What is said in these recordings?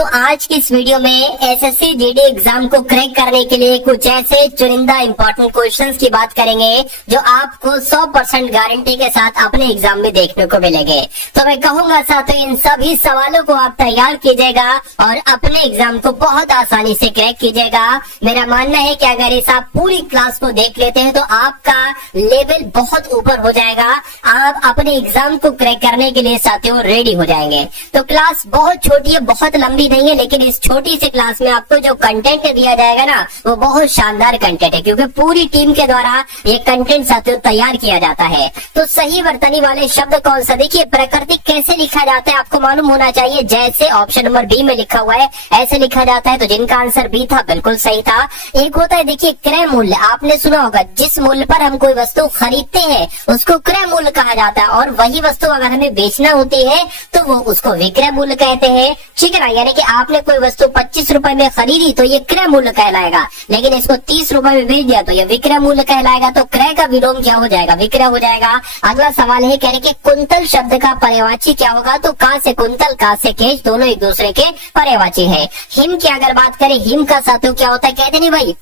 तो आज की इस वीडियो में एसएससी जीडी एग्जाम को क्रैक करने के लिए कुछ ऐसे चुनिंदा इंपॉर्टेंट क्वेश्चंस की बात करेंगे जो आपको 100% गारंटी के साथ अपने एग्जाम में देखने को मिलेंगे। तो मैं कहूंगा साथियों, इन सभी सवालों को आप तैयार कीजिएगा और अपने एग्जाम को बहुत आसानी से क्रैक कीजिएगा। मेरा मानना है कि अगर इस आप पूरी क्लास को देख लेते हैं तो आपका लेवल बहुत ऊपर हो जाएगा। आप अपने एग्जाम को क्रैक करने के लिए साथियों रेडी हो जाएंगे। तो क्लास बहुत छोटी है, बहुत लंबी नहीं है, लेकिन इस छोटी सी क्लास में आपको जो कंटेंट दिया जाएगा ना, वो बहुत शानदार कंटेंट है, क्योंकि पूरी टीम के द्वारा ये कंटेंट साथियों तैयार किया जाता है। तो सही वर्तनी वाले शब्द कौन सा? देखिए, प्रकृति कैसे लिखा जाता है आपको मालूम होना चाहिए। जैसे ऑप्शन नंबर बी में लिखा हुआ है ऐसे लिखा जाता है, तो जिनका आंसर बी था बिल्कुल सही था। एक होता है देखिए क्रय मूल्य, आपने सुना होगा, जिस मूल्य पर हम कोई वस्तु खरीदते हैं उसको क्रय मूल्य कहा जाता है, और वही वस्तु अगर हमें बेचना होती है तो वो उसको विक्रय मूल्य कहते हैं। ठीक है ना, यानी कि आपने कोई वस्तु 25 रुपए में खरीदी तो ये क्रय मूल्य कहलाएगा, लेकिन इसको 30 रुपए में बेच दिया तो ये विक्रय मूल्य कहलाएगा। तो क्रय का विलोम क्या हो जाएगा? विक्रय हो जाएगा। अगला सवाल है, कह रहे कि कुंतल शब्द का पर्यायवाची क्या होगा? तो का से कुंतल, का से केश, दोनों एक दूसरे के पर्यायवाची है। हिम की अगर बात करें, हिम का साथियों क्या होता है? कहते नहीं भाई,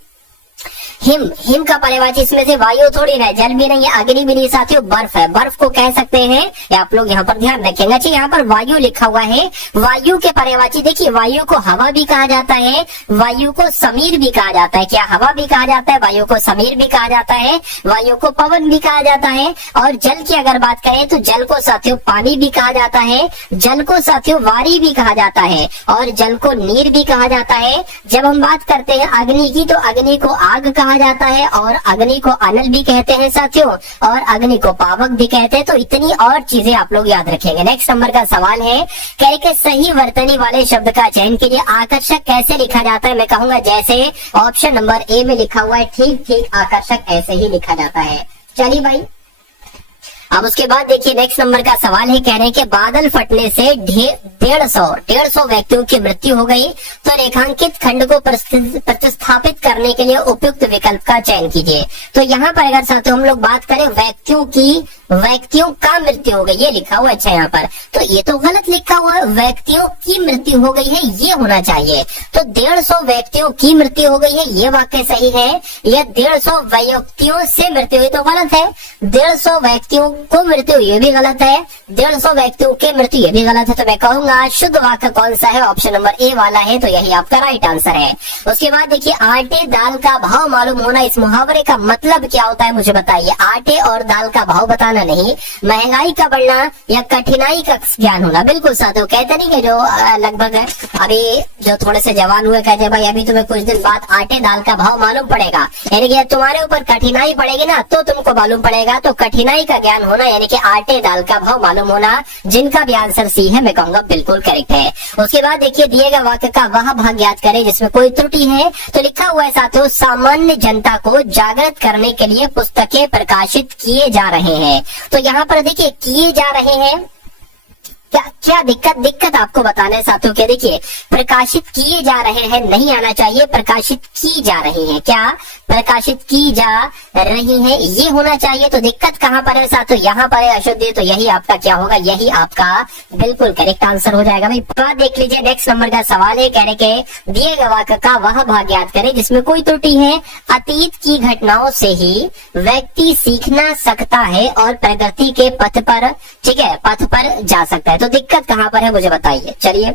हिम का पर्यायवाची इसमें से वायु थोड़ी ना है, जल भी नहीं है, अग्नि भी नहीं साथियों, बर्फ है। बर्फ को कह सकते हैं, या आप लोग यहाँ पर ध्यान रखेंगे। अच्छा, यहाँ पर वायु लिखा हुआ है, वायु के पर्यायवाची देखिए, वायु को हवा भी कहा जाता है, वायु को समीर भी कहा जाता है। क्या हवा भी कहा जाता है? वायु को समीर भी कहा जाता है, वायु को पवन भी कहा जाता है। और जल की अगर बात करें तो जल को साथियों पानी भी कहा जाता है, जल को साथियों वारी भी कहा जाता है, और जल को नीर भी कहा जाता है। जब हम बात करते हैं अग्नि की, तो अग्नि को आग कहा जाता है, और अग्नि को अनल भी कहते हैं साथियों, और अग्नि को पावक भी कहते हैं। तो इतनी और चीजें आप लोग याद रखेंगे। नेक्स्ट नंबर का सवाल है, कह रहे सही वर्तनी वाले शब्द का चयन कीजिए। आकर्षक कैसे लिखा जाता है? मैं कहूंगा जैसे ऑप्शन नंबर ए में लिखा हुआ है, ठीक ठीक आकर्षक ऐसे ही लिखा जाता है। चलिए भाई, अब उसके बाद देखिए नेक्स्ट नंबर का सवाल है, कह रहे हैं कि बादल फटने से 150 व्यक्तियों की मृत्यु हो गई, तो रेखांकित खंड को प्रतिस्थापित करने के लिए उपयुक्त विकल्प का चयन कीजिए। तो यहाँ पर अगर साथियों हम लोग बात करें व्यक्तियों का मृत्यु हो गई, ये लिखा हुआ। अच्छा, यहाँ पर तो ये तो गलत लिखा हुआ है, व्यक्तियों की मृत्यु हो गई है ये होना चाहिए। तो 150 व्यक्तियों की मृत्यु हो गई है ये वाक्य सही है, या 150 व्यक्तियों से मृत्यु हुई तो गलत है। 150 व्यक्तियों को मृत्यु ये भी गलत है, 150 व्यक्तियों के मृत्यु ये भी गलत है। तो मैं कहूंगा शुद्ध वाक्य कौन सा है? ऑप्शन नंबर ए वाला है, तो यही आपका राइट आंसर है। उसके बाद देखिए, आटे दाल का भाव मालूम होना, इस मुहावरे का मतलब क्या होता है मुझे बताइए। आटे और दाल का भाव बताना नहीं, महंगाई का बढ़ना या कठिनाई का ज्ञान होना। बिल्कुल साथियों, कहते नहीं कि जो लगभग अभी जो थोड़े से जवान हुए कहते भाई अभी तुम्हें कुछ दिन बाद आटे दाल का भाव मालूम पड़ेगा, यानी कि तुम्हारे ऊपर कठिनाई पड़ेगी ना तो तुमको मालूम पड़ेगा। तो कठिनाई का ज्ञान होना यानी कि आटे दाल का भाव मालूम होना, जिनका भी आंसर सी है मैं कहूंगा बिल्कुल करेक्ट है। उसके बाद देखिए, दिए गए वाक्य का वह भाग याद करें जिसमें कोई त्रुटि है। तो लिखा हुआ है साथियों, सामान्य जनता को जागृत करने के लिए पुस्तकें प्रकाशित किए जा रहे हैं। तो यहाँ पर देखिए किए जा रहे हैं, क्या दिक्कत आपको बताना है साथियों। क्या देखिए, प्रकाशित किए जा रहे हैं नहीं आना चाहिए, प्रकाशित की जा रही है। क्या प्रकाशित की जा रही है ये होना चाहिए। तो दिक्कत कहाँ पर है साथियों? यहाँ पर है अशुद्धि, तो यही आपका क्या होगा? यही आपका बिल्कुल करेक्ट आंसर हो जाएगा भाई। बात देख लीजिए, नेक्स्ट नंबर का सवाल है, कह रहे के दिए गए वाक्य का वह भाग याद करें जिसमें कोई त्रुटि है। अतीत की घटनाओं से ही व्यक्ति सीखना सकता है और प्रगति के पथ पर, ठीक है, पथ पर जा सकता है। तो दिक्कत कहाँ पर है मुझे बताइए। चलिए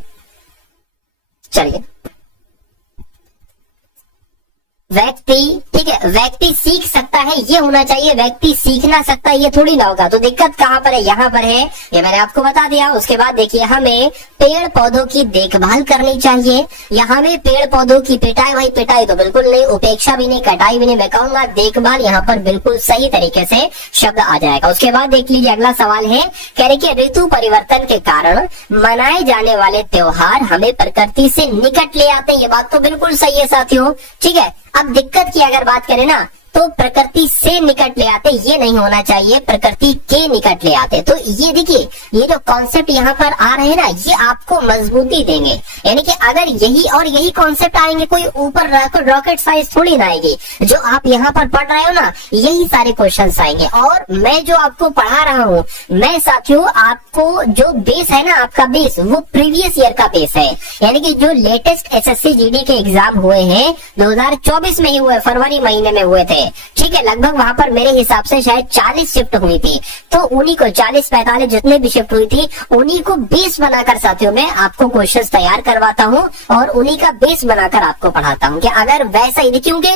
व्यक्ति, ठीक है, व्यक्ति सीख सकता है ये होना चाहिए, व्यक्ति सीखना सकता है ये थोड़ी ना होगा। तो दिक्कत कहाँ पर है? यहाँ पर है, ये मैंने आपको बता दिया। उसके बाद देखिए, हमें पेड़ पौधों की देखभाल करनी चाहिए। यहाँ में पेड़ पौधों की पिटाई, भाई पिटाई तो बिल्कुल नहीं, उपेक्षा भी नहीं, कटाई भी नहीं, मैं कहूंगा देखभाल यहाँ पर बिल्कुल सही तरीके से शब्द आ जाएगा। उसके बाद देख लीजिए अगला सवाल है, कह रहे कि ऋतु परिवर्तन के कारण मनाए जाने वाले त्योहार हमें प्रकृति से निकट ले आते हैं। ये बात तो बिल्कुल सही है साथियों, ठीक है। अब दिक्कत की अगर बात करें ना, तो प्रकृति से निकट ले आते, ये नहीं होना चाहिए, प्रकृति के निकट ले आते। तो ये देखिए, ये जो कॉन्सेप्ट यहाँ पर आ रहे हैं ना, ये आपको मजबूती देंगे। यानी कि अगर यही और यही कॉन्सेप्ट आएंगे, कोई ऊपर रॉकेट साइंस थोड़ी ना आएगी। जो आप यहाँ पर पढ़ रहे हो ना, यही सारे क्वेश्चन आएंगे। और मैं जो आपको पढ़ा रहा हूँ, मैं साथियों आपको जो बेस है ना, आपका बेस वो प्रीवियस ईयर का बेस है। यानी कि जो लेटेस्ट एसएससी जीडी के एग्जाम हुए हैं 2024 में ही हुए, फरवरी महीने में हुए थे, ठीक है। लगभग वहां पर मेरे हिसाब से शायद 40 शिफ्ट हुई थी। तो उन्हीं को 40-45 जितने भी शिफ्ट हुई थी, उन्हीं को बेस बनाकर साथियों मैं आपको क्वेश्चंस तैयार करवाता हूँ और उन्हीं का बेस बनाकर आपको पढ़ाता हूँ कि अगर वैसा ही, क्योंकि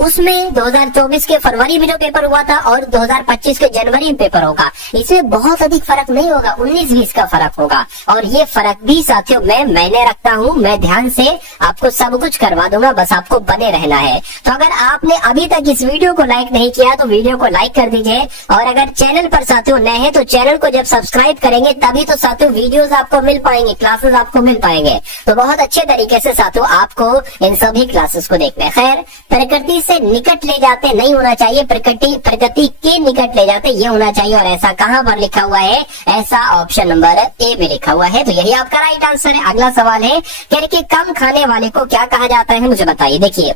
उसमें 2024 के फरवरी में जो पेपर हुआ था और 2025 के जनवरी में पेपर होगा, इसमें बहुत अधिक फर्क नहीं होगा, 19-20 का फर्क होगा। और ये फर्क भी साथियों मैंने रखता हूँ, मैं ध्यान से आपको सब कुछ करवा दूंगा, बस आपको बने रहना है। तो अगर आपने अभी तक इस वीडियो को लाइक नहीं किया तो वीडियो को लाइक कर दीजिए, और अगर चैनल पर साथियों नए हैं तो चैनल को जब सब्सक्राइब करेंगे तभी तो साथियों वीडियोस आपको मिल पाएंगे, क्लासेस आपको मिल पाएंगे। तो बहुत अच्छे तरीके से साथियों आपको इन सभी क्लासेस को देखना है। खैर, प्रकृति से निकट ले जाते नहीं होना चाहिए, प्रकृति के निकट ले जाते ये होना चाहिए। और ऐसा कहां पर लिखा हुआ है? ऐसा ऑप्शन नंबर ए में लिखा हुआ है। तो यही आपका राइट आंसर है। अगला सवाल है, कह रहे कि कम खाने वाले को क्या कहा जाता है, मुझे बताइए। देखिए,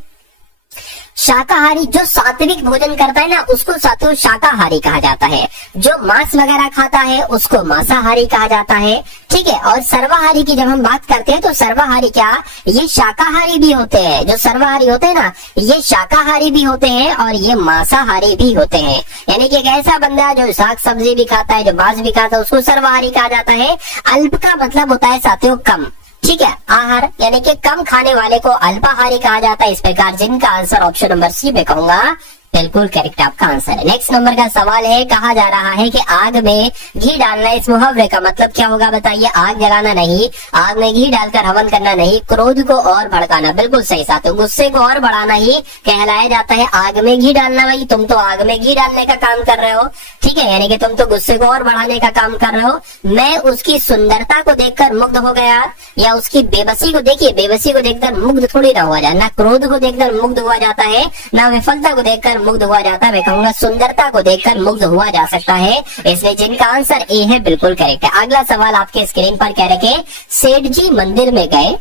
शाकाहारी जो सात्विक भोजन करता है ना, उसको साथियों शाकाहारी कहा जाता है। जो मांस वगैरह खाता है उसको मांसाहारी कहा जाता है, ठीक है। और सर्वाहारी की जब हम बात करते हैं तो सर्वाहारी क्या, ये शाकाहारी भी होते हैं। जो सर्वाहारी होते हैं ना, ये शाकाहारी भी होते हैं और ये मांसाहारी भी होते हैं। यानी कि एक ऐसा बंदा जो साग सब्जी भी खाता है, जो मांस भी खाता है, उसको सर्वाहारी कहा जाता है। अल्प का मतलब होता है साथियों कम, ठीक है। आहार यानी कि कम खाने वाले को अल्पाहारी कहा जाता है। इस प्रकार जिनका आंसर ऑप्शन नंबर सी में कहूंगा बिल्कुल करेक्ट आपका आंसर है। नेक्स्ट नंबर का सवाल है, कहा जा रहा है कि आग में घी डालना, इस मुहावरे का मतलब क्या होगा बताइए। आग जलाना नहीं, आग में घी डालकर हवन करना नहीं, क्रोध को और भड़काना। बिल्कुल सही साथ, गुस्से को और बढ़ाना ही कहलाया जाता है आग में घी डालना। भाई तुम तो आग में घी डालने का काम कर रहे हो, ठीक है। यानी कि तुम तो गुस्से को और बढ़ाने का काम कर रहे हो। मैं उसकी सुंदरता को देखकर मुग्ध हो गया, या उसकी बेबसी को, देखिए बेबसी को देखकर मुग्ध थोड़ी ना हुआ जाए, ना क्रोध को देखकर मुग्ध हुआ जाता है, ना विफलता को देखकर मुग्ध हुआ जाता है। मैं कहूंगा सुंदरता को देखकर मुग्ध हुआ जा सकता है। इसलिए जिनका आंसर ए है बिल्कुल करेक्ट है। अगला सवाल आपके स्क्रीन पर कह रहे, सेठ जी मंदिर में गए,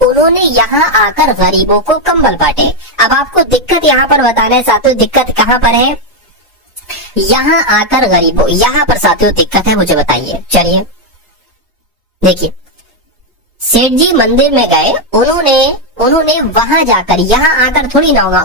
उन्होंने यहाँ आकर गरीबों को कंबल बांटे। अब आपको दिक्कत यहाँ पर बताना है साथियों, दिक्कत कहाँ पर है? यहाँ आकर गरीबों, यहाँ पर साथियों दिक्कत है, मुझे बताइए। चलिए देखिए, सेठ जी मंदिर में गए, उन्होंने वहां जाकर, यहाँ आकर थोड़ी ना होगा,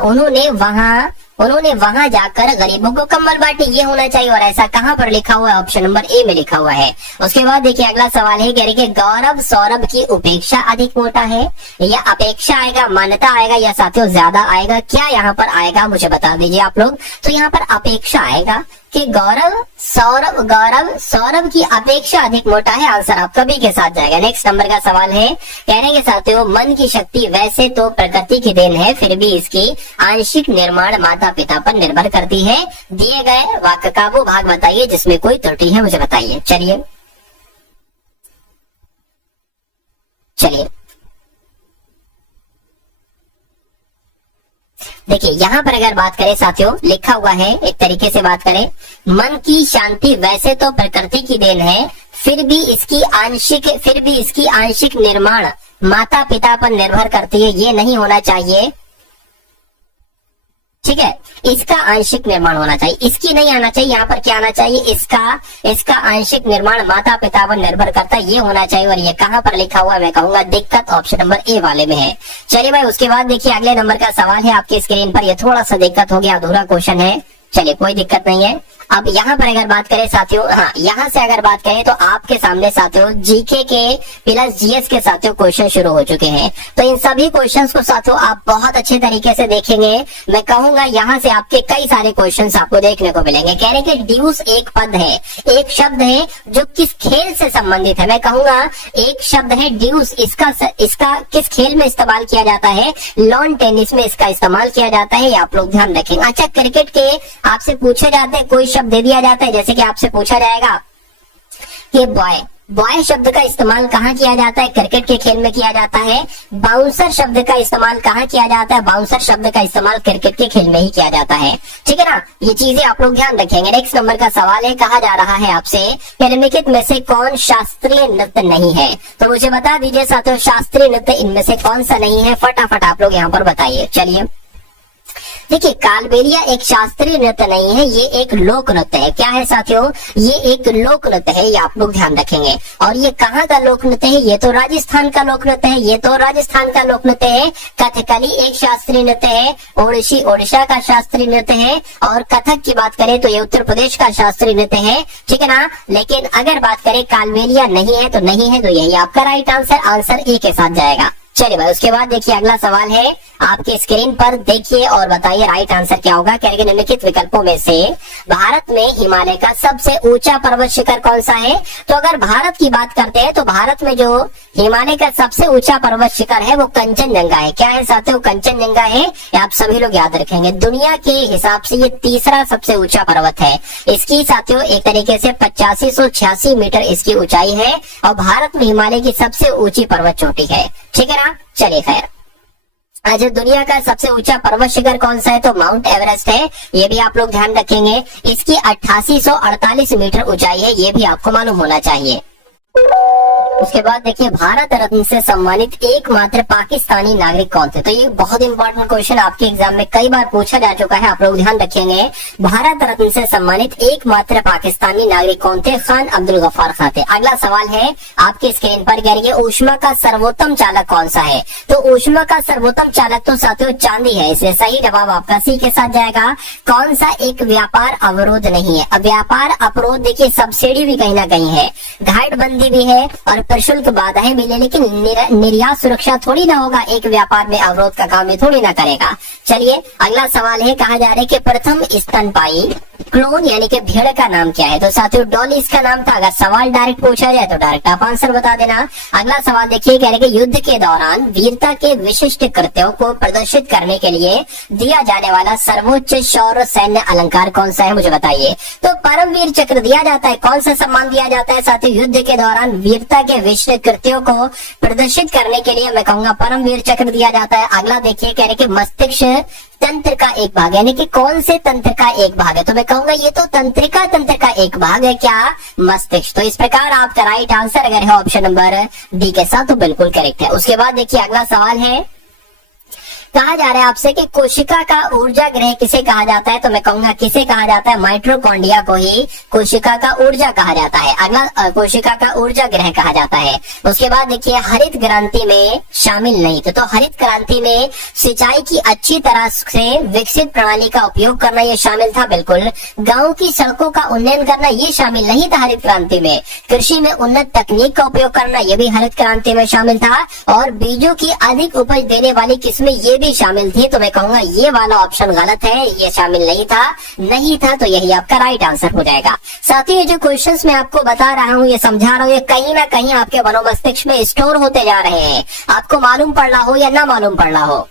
उन्होंने वहां जाकर गरीबों को कंबल बांटे, ये होना चाहिए। और ऐसा कहां पर लिखा हुआ है? ऑप्शन नंबर ए में लिखा हुआ है। उसके बाद देखिए अगला सवाल है, कह रहे कि गौरव सौरभ की उपेक्षा अधिक मोटा है, या अपेक्षा आएगा, मान्यता आएगा, या साथियों ज्यादा आएगा? क्या यहाँ पर आएगा मुझे बता दीजिए आप लोग। तो यहाँ पर अपेक्षा आएगा कि गौरव सौरभ की अपेक्षा अधिक मोटा है। आंसर आपका बी के साथ जाएगा। नेक्स्ट नंबर का सवाल है, कह रहे हैं साथियों मन की शक्ति वैसे तो प्रकृति की देन है, फिर भी इसकी आंशिक निर्माण माता पिता पर निर्भर करती है। दिए गए वाक्य का वो भाग बताइए जिसमें कोई त्रुटि है, मुझे बताइए। चलिए देखिए, यहाँ पर अगर बात करें साथियों, लिखा हुआ है एक तरीके से बात करें, मन की शांति वैसे तो प्रकृति की देन है, फिर भी इसकी आंशिक निर्माण माता पिता पर निर्भर करती है। ये नहीं होना चाहिए, ठीक है। इसका आंशिक निर्माण होना चाहिए, इसकी नहीं आना चाहिए। यहाँ पर क्या आना चाहिए? इसका आंशिक निर्माण माता पिता पर निर्भर करता है, ये होना चाहिए। और ये कहाँ पर लिखा हुआ है? मैं कहूंगा दिक्कत ऑप्शन नंबर ए वाले में है। चलिए भाई, उसके बाद देखिए अगले नंबर का सवाल है आपकी स्क्रीन पर। ये थोड़ा सा दिक्कत हो गया, अधूरा क्वेश्चन है, चलिए कोई दिक्कत नहीं है। अब यहाँ पर अगर बात करें साथियों, हाँ यहाँ से अगर बात करें तो आपके सामने साथियों जीके के प्लस जीएस के साथियों क्वेश्चन शुरू हो चुके हैं। तो इन सभी क्वेश्चंस को साथियों आप बहुत अच्छे तरीके से देखेंगे। मैं कहूंगा यहाँ से आपके कई सारे क्वेश्चंस आपको देखने को मिलेंगे। कह रहे कि ड्यूस एक पद है, एक शब्द है जो किस खेल से संबंधित है। मैं कहूंगा एक शब्द है ड्यूस, इसका किस खेल में इस्तेमाल किया जाता है? लॉन टेनिस में इसका इस्तेमाल किया जाता है, आप लोग ध्यान रखेंगे। अच्छा, क्रिकेट के आपसे पूछे जाते हैं, कोई शब्द दे दिया जाता है, जैसे कि आपसे पूछा जाएगा कि बॉय शब्द का इस्तेमाल कहाँ किया जाता है? क्रिकेट के खेल में किया जाता है। बाउंसर शब्द का इस्तेमाल कहाँ किया जाता है? बाउंसर शब्द का इस्तेमाल क्रिकेट के खेल में ही किया जाता है। ठीक है ना, ये चीजें आप लोग ध्यान रखेंगे। नेक्स्ट नंबर का सवाल है, कहा जा रहा है आपसे निम्नलिखित में से कौन शास्त्रीय नृत्य नहीं है? तो मुझे बता दीजिए साथियों, शास्त्रीय नृत्य इनमें से कौन सा नहीं है? फटाफट आप लोग यहाँ पर बताइए। चलिए देखिए, कालबेलिया एक शास्त्रीय नृत्य नहीं है, ये एक लोक नृत्य है। क्या है साथियों? ये एक लोक नृत्य है, ये आप लोग ध्यान रखेंगे। और ये कहाँ का लोक नृत्य है? ये तो राजस्थान का लोक नृत्य है, ये तो राजस्थान का लोक नृत्य है। कथकली एक शास्त्रीय नृत्य है, ओडिसी ओडिशा का शास्त्रीय नृत्य है, और कथक की बात करें तो ये उत्तर प्रदेश का शास्त्रीय नृत्य है। ठीक है ना, लेकिन अगर बात करें कालबेलिया नहीं है तो नहीं है, तो यही आपका राइट आंसर ए के साथ जाएगा। चलिए भाई, उसके बाद देखिए अगला सवाल है आपके स्क्रीन पर, देखिए और बताइए राइट आंसर क्या होगा। कह रहे निम्नलिखित विकल्पों में से भारत में हिमालय का सबसे ऊंचा पर्वत शिखर कौन सा है? तो अगर भारत की बात करते हैं तो भारत में जो हिमालय का सबसे ऊंचा पर्वत शिखर है वो कंचनजंगा है। क्या है साथियों? कंचनजंगा है, ये आप सभी लोग याद रखेंगे। दुनिया के हिसाब से ये तीसरा सबसे ऊंचा पर्वत है। इसकी साथियों एक तरीके से 8586 मीटर इसकी ऊंचाई है, और भारत में हिमालय की सबसे ऊंची पर्वत चोटी है। ठीक है ना, चलिए खैर, आज दुनिया का सबसे ऊंचा पर्वत शिखर कौन सा है? तो माउंट एवरेस्ट है, ये भी आप लोग ध्यान रखेंगे। इसकी 8848 मीटर ऊंचाई है, ये भी आपको मालूम होना चाहिए। उसके बाद देखिए, भारत रत्न से सम्मानित एकमात्र पाकिस्तानी नागरिक कौन थे? तो ये बहुत इंपॉर्टेंट क्वेश्चन आपके एग्जाम में कई बार पूछा जा चुका है, आप लोग ध्यान रखेंगे। भारत रत्न से सम्मानित एकमात्र पाकिस्तानी नागरिक कौन थे? खान अब्दुल गफ्फार खान थे। अगला सवाल है आपके स्क्रीन पर, कह रही है ऊष्मा का सर्वोत्तम चालक कौन सा है? तो ऊष्मा का सर्वोत्तम चालक तो साथियों चांदी है, इसलिए सही जवाब आपका सी के साथ जाएगा। कौन सा एक व्यापार अवरोध नहीं है? अब व्यापार अवरोध देखिए, सब्सिडी भी कहीं ना कहीं है, घाटबंदी भी है, और प्रशुल्क बाधाएं मिले, लेकिन निर्यात सुरक्षा थोड़ी ना होगा। एक व्यापार में अवरोध का काम ये थोड़ी ना करेगा। चलिए अगला सवाल है, कहा जा रहा है कि प्रथम स्तनपायी क्लोन यानी कि भेड़ का नाम क्या है? तो साथियों डॉली इसका नाम था। अगर सवाल डायरेक्ट पूछा जाए तो डायरेक्ट आप आंसर बता देना। अगला सवाल देखिए, कह रहे कि युद्ध के दौरान वीरता के विशिष्ट कृत्यों को प्रदर्शित करने के लिए दिया जाने वाला सर्वोच्च शौर्य सैन्य अलंकार कौन सा है? मुझे बताइए। तो परमवीर चक्र दिया जाता है। कौन सा सम्मान दिया जाता है साथियों? युद्ध के दौरान वीरता के विशिष्ट कृत्यों को प्रदर्शित करने के लिए मैं कहूंगा परमवीर चक्र दिया जाता है। अगला देखिए, कह रहे कि मस्तिष्क तंत्र का एक भाग, यानी कि कौन से तंत्र का एक भाग है? तो मैं कहूंगा ये तो तंत्रिका तंत्र का एक भाग है। क्या? मस्तिष्क। तो इस प्रकार आपका राइट आंसर अगर है ऑप्शन नंबर डी के साथ तो बिल्कुल करेक्ट है। उसके बाद देखिए अगला सवाल है, कहा जा रहा है आपसे कि कोशिका का ऊर्जा ग्रह किसे कहा जाता है? तो मैं कहूंगा किसे कहा जाता है? माइटोकॉन्ड्रिया को ही कोशिका का ऊर्जा कहा जाता है। अगला कोशिका का ऊर्जा ग्रह कहा जाता है। उसके बाद देखिए, हरित क्रांति में शामिल नहीं थे। तो हरित क्रांति में सिंचाई की अच्छी तरह से विकसित प्रणाली का उपयोग करना ये शामिल था, बिल्कुल। गाँव की सड़कों का उन्नयन करना ये शामिल नहीं था हरित क्रांति में। कृषि में उन्नत तकनीक का उपयोग करना ये भी हरित क्रांति में शामिल था, और बीजों की अधिक उपज देने वाली किस्में ये भी शामिल थी। तो मैं कहूंगा ये वाला ऑप्शन गलत है, ये शामिल नहीं था, तो यही आपका राइट आंसर हो जाएगा। साथियों ये जो क्वेश्चंस मैं आपको बता रहा हूँ, ये समझा रहा हूँ, ये कहीं ना कहीं आपके मनोमस्तिष्क में स्टोर होते जा रहे हैं, आपको मालूम पड़ रहा हो या ना मालूम पड़ रहा हो।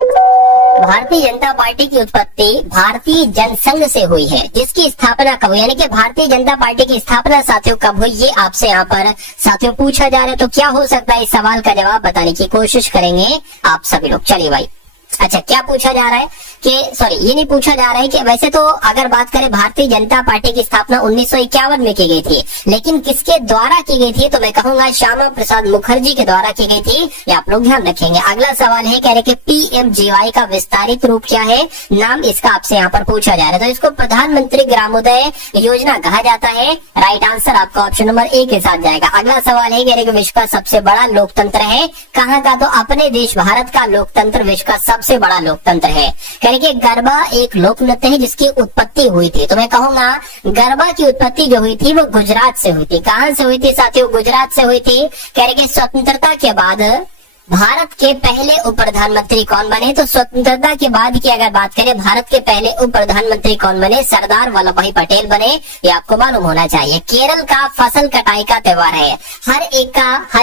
भारतीय जनता पार्टी की उत्पत्ति भारतीय जनसंघ से हुई है, जिसकी स्थापना कब हुई? यानी कि भारतीय जनता पार्टी की स्थापना साथियों कब हुई, ये आपसे यहाँ पर साथियों पूछा जा रहा है। तो क्या हो सकता है? इस सवाल का जवाब बताने की कोशिश करेंगे आप सभी लोग। चलिए भाई, अच्छा क्या पूछा जा रहा है कि सॉरी ये नहीं पूछा जा रहा है कि वैसे तो अगर बात करें भारतीय जनता पार्टी की स्थापना 1951 में की गई थी, लेकिन किसके द्वारा की गई थी? तो मैं कहूंगा श्यामा प्रसाद मुखर्जी के द्वारा की गई थी, ये आप लोग ध्यान रखेंगे। अगला सवाल है, कह रहे कि पीएमजीवाई का विस्तारित रूप क्या है? नाम इसका आपसे यहाँ पर पूछा जा रहा है। तो इसको प्रधानमंत्री ग्रामोदय योजना कहा जाता है। राइट आंसर आपका ऑप्शन नंबर ए के साथ जाएगा। अगला सवाल है, कह रहे कि विश्व का सबसे बड़ा लोकतंत्र है कहाँ का? तो अपने देश भारत का लोकतंत्र विश्व का सबसे बड़ा लोकतंत्र है। कि गरबा एक लोक नृत्य है जिसकी उत्पत्ति हुई थी। तो मैं कहूंगा गरबा की उत्पत्ति जो हुई थी वो गुजरात से हुई थी। कहां से हुई थी साथियों? गुजरात से हुई थी। कह रहे कि स्वतंत्रता के बाद भारत के पहले उप प्रधानमंत्री कौन बने? तो स्वतंत्रता के बाद की अगर बात करें, भारत के पहले उप प्रधानमंत्री कौन बने? सरदार वल्लभ भाई पटेल बने। ये आपको मालूम होना चाहिए। केरल का फसल कटाई का त्योहार है। हर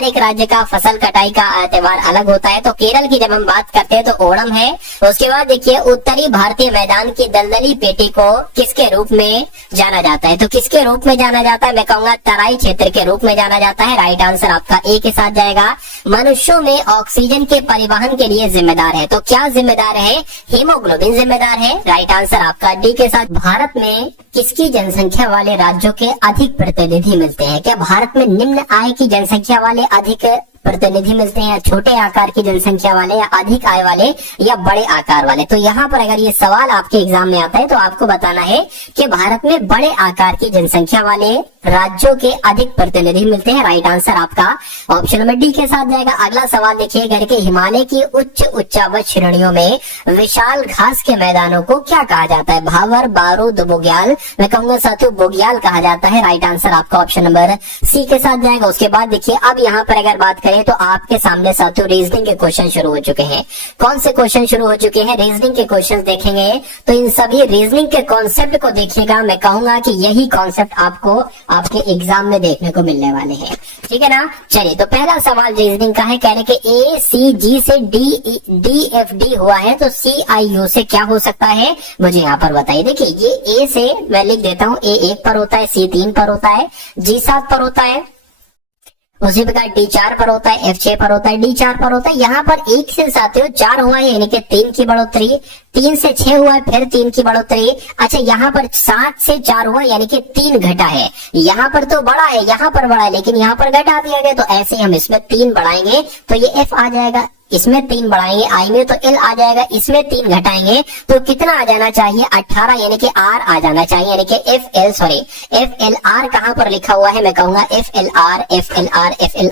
एक राज्य का फसल कटाई का त्योहार अलग होता है। तो केरल की जब हम बात करते हैं तो ओणम है। उसके बाद देखिए, उत्तरी भारतीय मैदान की दलदली पेटी को किसके रूप में जाना जाता है? तो किसके रूप में जाना जाता है? मैं कहूंगा तराई क्षेत्र के रूप में जाना जाता है। राइट आंसर आपका ए के साथ जाएगा। मनुष्यों में ऑक्सीजन के परिवहन के लिए जिम्मेदार है। तो क्या जिम्मेदार है? हीमोग्लोबिन जिम्मेदार है। राइट आंसर आपका डी के साथ। भारत में किसकी जनसंख्या वाले राज्यों के अधिक प्रतिनिधि मिलते हैं? क्या भारत में निम्न आय की जनसंख्या वाले अधिक प्रतिनिधि मिलते हैं, या छोटे आकार की जनसंख्या वाले, या अधिक आय वाले, या बड़े आकार वाले? तो यहाँ पर अगर ये सवाल आपके एग्जाम में आता है तो आपको बताना है कि भारत में बड़े आकार की जनसंख्या वाले राज्यों के अधिक प्रतिनिधि मिलते हैं। राइट आंसर आपका ऑप्शन नंबर डी के साथ जाएगा। अगला सवाल देखिए, करके हिमालय की उच्चावच श्रेणियों में विशाल घास के मैदानों को क्या कहा जाता है? भावर, बारूद, बुग्याल। मैं कहूंगा साथियों बुग्याल कहा जाता है। राइट आंसर आपका ऑप्शन नंबर सी के साथ जाएगा। उसके बाद देखिए, अब यहाँ पर अगर बात करें तो आपके सामने साथियों रीजनिंग के क्वेश्चन शुरू हो चुके हैं। कौन से क्वेश्चन शुरू हो चुके हैं? रीजनिंग के क्वेश्चन देखेंगे तो इन सभी रीजनिंग के कॉन्सेप्ट को देखिएगा। मैं कहूंगा कि यही कॉन्सेप्ट आपको आपके एग्जाम में देखने को मिलने वाले हैं। ठीक है ना? चलिए, तो पहला सवाल रीजनिंग का है। कह रहे कि ए सी जी से डी एफ डी हुआ है, तो सी आई यू से क्या हो सकता है? मुझे यहाँ पर बताइए। देखिए, ये ए से मैं लिख देता हूँ, ए 1 पर होता है, सी 3 पर होता है, जी 7 पर होता है, उसी प्रकार डी 4 पर होता है, एफ 6 पर होता है, डी 4 पर होता है। यहाँ पर 1 से साथियों 4 हुआ है, यानी कि 3 की बढ़ोतरी। 3 से 6 हुआ है, फिर 3 की बढ़ोतरी। अच्छा, यहाँ पर 7 से 4 हुआ, यानी कि 3 घटा है। यहाँ पर तो बड़ा है, यहाँ पर बड़ा है, लेकिन यहाँ पर घटा दिया गया। तो ऐसे हम इसमें 3 बढ़ाएंगे तो ये एफ आ जाएगा। इसमें 3 बढ़ाएंगे आई में तो एल आ जाएगा। इसमें 3 घटाएंगे तो कितना आ जाना चाहिए? 18, यानी कि आर आ जाना चाहिए, यानी कि एफ एल आर कहां पर लिखा हुआ है? मैं कहूंगा F L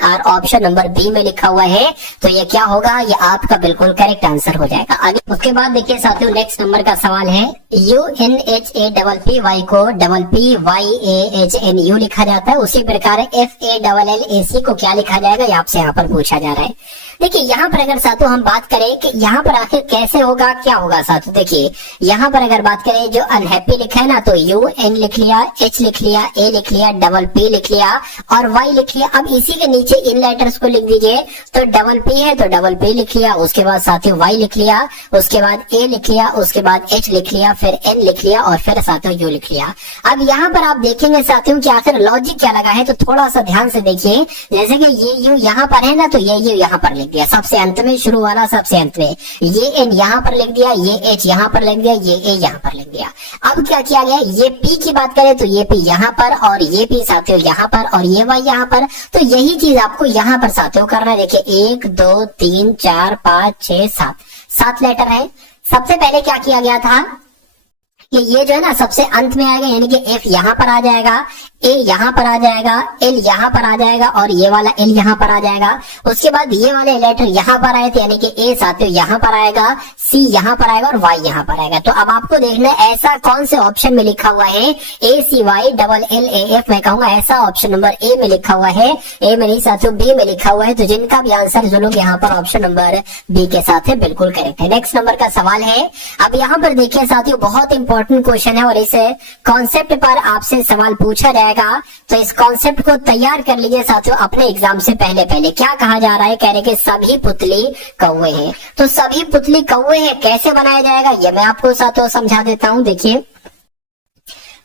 R option number B में लिखा हुआ है। तो ये क्या होगा? ये आपका बिल्कुल करेक्ट आंसर हो जाएगा। आगे उसके बाद देखिए साथियों, नेक्स्ट नंबर का सवाल है। UNHAPPY को PPYAHNU लिखा जाता है। उसी प्रकार FALLAC को क्या लिखा जाएगा? ये आपसे यहाँ पर पूछा जा रहा है। देखिए, यहाँ पर अगर साथियों हम बात करें कि यहाँ पर आखिर कैसे होगा, क्या होगा साथियों, देखिए यहाँ पर अगर बात करें, जो अनहैप्पी लिखा है ना, तो UN लिख लिया, H लिख लिया, A लिख लिया, P लिख लिया और Y लिख लिया। अब इसी के नीचे इन लेटर्स को लिख दीजिए। तो P है तो P लिख लिया, उसके बाद साथियों Y लिख लिया, उसके बाद A लिख लिया, उसके बाद H लिख लिया, फिर N लिख लिया और फिर साथियों U लिख लिया। अब यहाँ पर आप देखेंगे साथियों कि आखिर लॉजिक क्या लगा है, तो थोड़ा सा ध्यान से देखिए। जैसे कि ये U यहाँ पर है ना, तो ये U यहाँ पर लिख दिया, सबसे अंत में शुरू वाला सबसे अंत में। ये N यहाँ पर लिख दिया, ये H यहाँ पर लिख दिया, ये A यहाँ पर लिख दिया। अब क्या किया गया, ये P की बात करें तो ये P यहाँ पर और ये P साथियों यहाँ पर और ये Y यहाँ पर। तो यही चीज आपको यहाँ पर साथियों करना है। देखिए 1 2 3 4 5 6 7 7 लेटर है। सबसे पहले क्या किया गया था कि ये जो है ना सबसे अंत में आएगा, यानी कि F यहाँ पर आ जाएगा, A यहाँ पर आ जाएगा, L यहाँ पर आ जाएगा और ये वाला L यहाँ पर आ जाएगा। उसके बाद ये वाले लेटर यहाँ पर आए थे, यानी कि A साथियों यहाँ पर आएगा, C यहाँ पर आएगा और Y यहाँ पर आएगा। तो अब आपको देखना है ऐसा कौन से ऑप्शन में लिखा हुआ है, ACYLLAF। मैं कहूंगा ऐसा ऑप्शन नंबर A में लिखा हुआ है, A में नहीं साथियों B में लिखा हुआ है। तो जिनका भी आंसर जो लोग यहाँ पर ऑप्शन नंबर B के साथ है बिल्कुल करेक्ट है। नेक्स्ट नंबर का सवाल है। अब यहाँ पर देखिए साथियों बहुत इंपॉर्टेंट क्वेश्चन है और इस कॉन्सेप्ट पर आपसे सवाल पूछा जाएगा। तो इस कॉन्सेप्ट को तैयार कर लीजिए साथियों अपने एग्जाम से पहले। क्या कहा जा रहा है, कह रहे कि सभी पुतली कौवे हैं। तो सभी पुतली कौवे हैं कैसे बनाया जाएगा ये मैं आपको साथियों समझा देता हूं। देखिए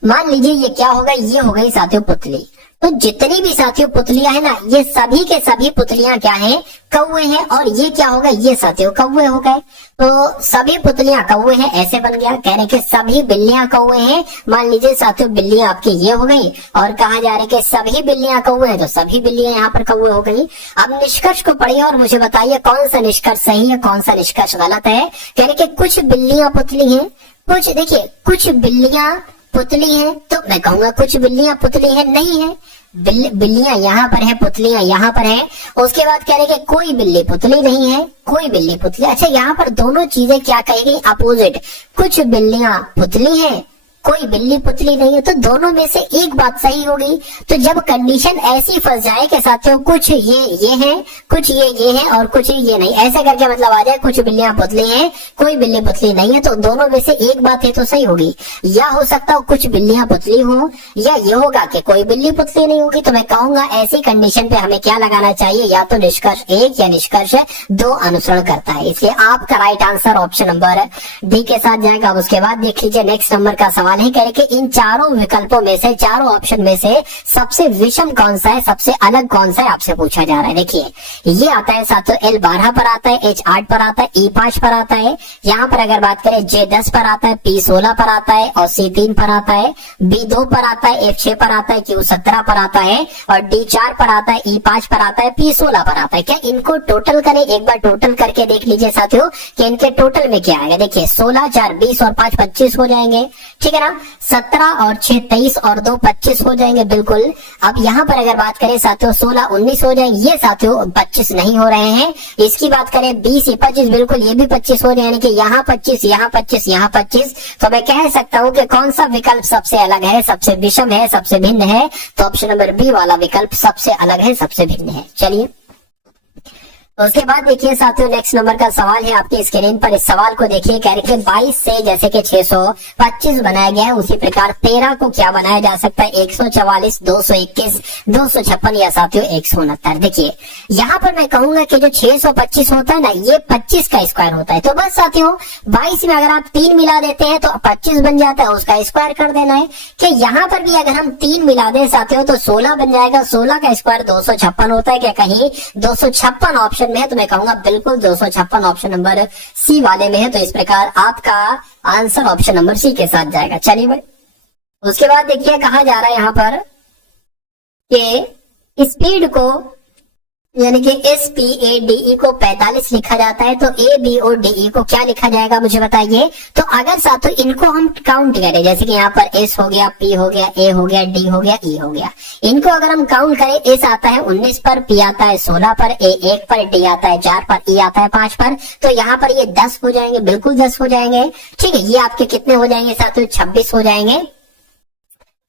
मान लीजिए ये क्या होगा, ये हो गई साथियों पुतली। तो जितनी भी साथियों पुतलियां हैं ना, ये सभी के सभी पुतलियां क्या हैं, कौवे हैं। और ये क्या होगा, ये साथियों कौवे हो गए। तो सभी पुतलियां कौवे हैं, ऐसे बन गया। कह रहे कि सभी बिल्लियां कौवे हैं। मान लीजिए साथियों बिल्लियां आपकी ये हो गई और कहा जा रहा है कि सभी बिल्लियां कौवे हैं, तो सभी बिल्लियां यहाँ पर कौवे हो गई। अब निष्कर्ष को पढ़िए और मुझे बताइए कौन सा निष्कर्ष सही है, कौन सा निष्कर्ष गलत है। कह रहे कि कुछ बिल्लियां पुतली हैं, कुछ देखिए कुछ बिल्लियां पुतली है, तो मैं कहूंगा कुछ बिल्लियां पुतली है नहीं है। बिल्लियां यहाँ पर है, पुतलियां यहाँ पर है। उसके बाद कह रहे कि कोई बिल्ली पुतली नहीं है, कोई बिल्ली पुतली। अच्छा यहाँ पर दोनों चीजें क्या कही गई, अपोजिट। कुछ बिल्लियां पुतली हैं, कोई बिल्ली पुतली नहीं है, तो दोनों में से एक बात सही होगी। तो जब कंडीशन ऐसी फंस जाए कि साथियों कुछ ये है, कुछ ये है और कुछ ये नहीं, ऐसा करके मतलब आ जाए कुछ बिल्लियां पुतली हैं, कोई बिल्ली पुतली नहीं है, तो दोनों में से एक बात है तो सही होगी। या हो सकता हो कुछ बिल्लियां पुतली हो, या ये होगा कि कोई बिल्ली पुतली नहीं होगी। तो मैं कहूंगा ऐसी कंडीशन पे हमें क्या लगाना चाहिए, या तो निष्कर्ष 1 या निष्कर्ष 2 अनुसरण करता है। इसलिए आपका right answer option number D के साथ जाएगा। अब उसके बाद देख लीजिए नेक्स्ट नंबर का सवाल है, कह रहे कि इन चारों विकल्पों में से, चारों ऑप्शन में से सबसे विषम कौन सा है, सबसे अलग कौन सा है, आपसे पूछा जा रहा है। देखिए ये आता है साथियों L 12 पर आता है, H 8 पर आता है, E 5 पर आता है। यहाँ पर अगर बात करें J 10 पर आता है, P 16 पर आता है और C 3 पर आता है, B 2 पर आता है, F 6 पर आता है, Q 17 पर आता है और D 4 पर आता है, E 5 पर आता है, P 16 पर आता है। क्या इनको टोटल करें, एक बार टोटल करके देख लीजिए साथियों कि इनके टोटल में क्या आएगा। देखिए 16 4 20 और 5 25 हो जाएंगे, ठीक है ना। 17 और 6 23 और 2 25 हो जाएंगे, बिल्कुल। अब यहाँ पर अगर बात करें साथियों 16 19 हो जाएंगे, ये साथियों 25 नहीं हो रहे हैं। इसकी बात करें 20 25, बिल्कुल ये भी 25 हो जाए, यानी कि यहाँ 25 यहाँ 25 यहाँ 25। तो मैं कह सकता हूँ कि कौन सा विकल्प सबसे अलग है, सबसे विषम है, सबसे भिन्न है, तो ऑप्शन नंबर बी वाला विकल्प सबसे अलग है, सबसे भिन्न है। चलिए उसके बाद देखिए साथियों नेक्स्ट नंबर का सवाल है आपके स्क्रीन पर। इस सवाल को देखिए, कह रहे कि 22 से जैसे कि 625 बनाया गया है, उसी प्रकार 13 को क्या बनाया जा सकता है, 144 221 256 या साथियों 169। देखिए यहाँ पर मैं कहूंगा कि जो 625 होता है ना, ये 25 का स्क्वायर होता है। तो बस साथियों 22 में अगर आप 3 मिला देते हैं तो 25 बन जाता है, उसका स्क्वायर कर देना है। कि यहाँ पर भी अगर हम 3 मिला दें साथियों तो 16 बन जाएगा, 16 का स्क्वायर 256 होता है। क्या कहीं 256 ऑप्शन में है, तो मैं कहूंगा बिल्कुल 256 ऑप्शन नंबर सी वाले में है। तो इस प्रकार आपका आंसर ऑप्शन नंबर सी के साथ जाएगा। चलिए भाई उसके बाद देखिए कहा जा रहा है यहाँ पर कि स्पीड को यानी कि SPADE को 45 लिखा जाता है, तो ABODE को क्या लिखा जाएगा मुझे बताइए। तो अगर साथियों इनको हम काउंट करें, जैसे कि यहाँ पर S हो गया, P हो गया, A हो गया, D हो गया, E हो गया, इनको अगर हम काउंट करें, S आता है 19 पर, P आता है 16 पर, A 1 पर, D आता है 4 पर, E आता है 5 पर, तो यहाँ पर ये 10 हो जाएंगे, बिल्कुल 10 हो जाएंगे। ठीक है, ये आपके कितने हो जाएंगे साथियों, 26 हो जाएंगे।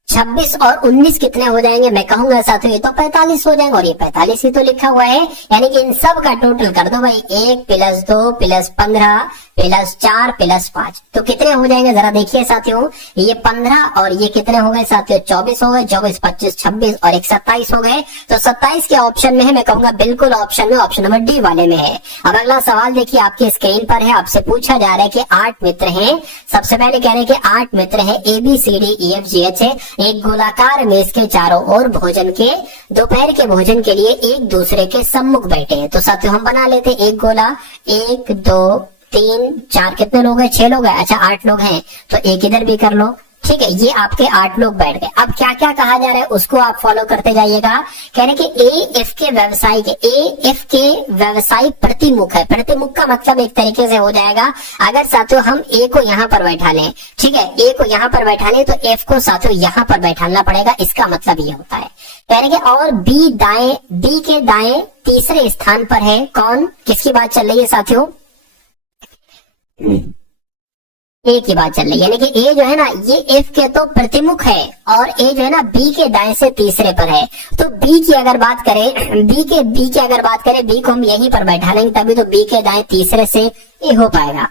26 और 19 कितने हो जाएंगे, मैं कहूंगा साथियों ये तो 45 हो जाएंगे, और ये 45 ही तो लिखा हुआ है। यानी कि इन सब का टोटल कर दो भाई, 1 + 2 + 15 + 4 + 5, तो कितने हो जाएंगे जरा देखिए साथियों। ये 15 और ये कितने हो गए साथियों, 24 हो गए, 24 25 26 और 1 27 हो गए। तो 27 के ऑप्शन में है, मैं कहूंगा बिल्कुल ऑप्शन में, ऑप्शन नंबर डी वाले में है। अब अगला सवाल देखिए आपकी स्क्रीन पर है, आपसे पूछा जा रहा है कि 8 मित्र हैं। सबसे पहले कह रहे हैं कि 8 मित्र हैं, ABCDEFGH है, एक गोलाकार मेज के चारों ओर भोजन के दोपहर के भोजन के लिए एक दूसरे के सम्मुख बैठे हैं। तो साथियों हम बना लेते हैं एक गोला, 1 2 3 4, कितने लोग हैं, 6 लोग हैं। अच्छा 8 लोग हैं, तो एक इधर भी कर लो। ठीक है, ये आपके 8 लोग बैठ गए। अब क्या क्या कहा जा रहा है उसको आप फॉलो करते जाइएगा। कह रहे कि AF के व्यवसाय प्रतिमुख है। प्रतिमुख का मतलब एक तरीके से हो जाएगा, अगर साथियों हम A को यहाँ पर बैठा लें, ठीक है, A को यहाँ पर बैठा लें तो F को साथियों यहाँ पर बैठाना पड़ेगा, इसका मतलब ये होता है। कह रहे कि और B के दाएं तीसरे स्थान पर है, कौन, किसकी बात चल रही है साथियों, ए की बात चल रही है। यानी कि ए जो है ना ये एफ के तो प्रतिमुख है, और ए जो है ना बी के दाएं से तीसरे पर है। तो बी की अगर बात करें, बी की अगर बात करें, बी को हम यहीं पर बैठा लेंगे, तभी तो बी के दाएं तीसरे से ए हो पाएगा।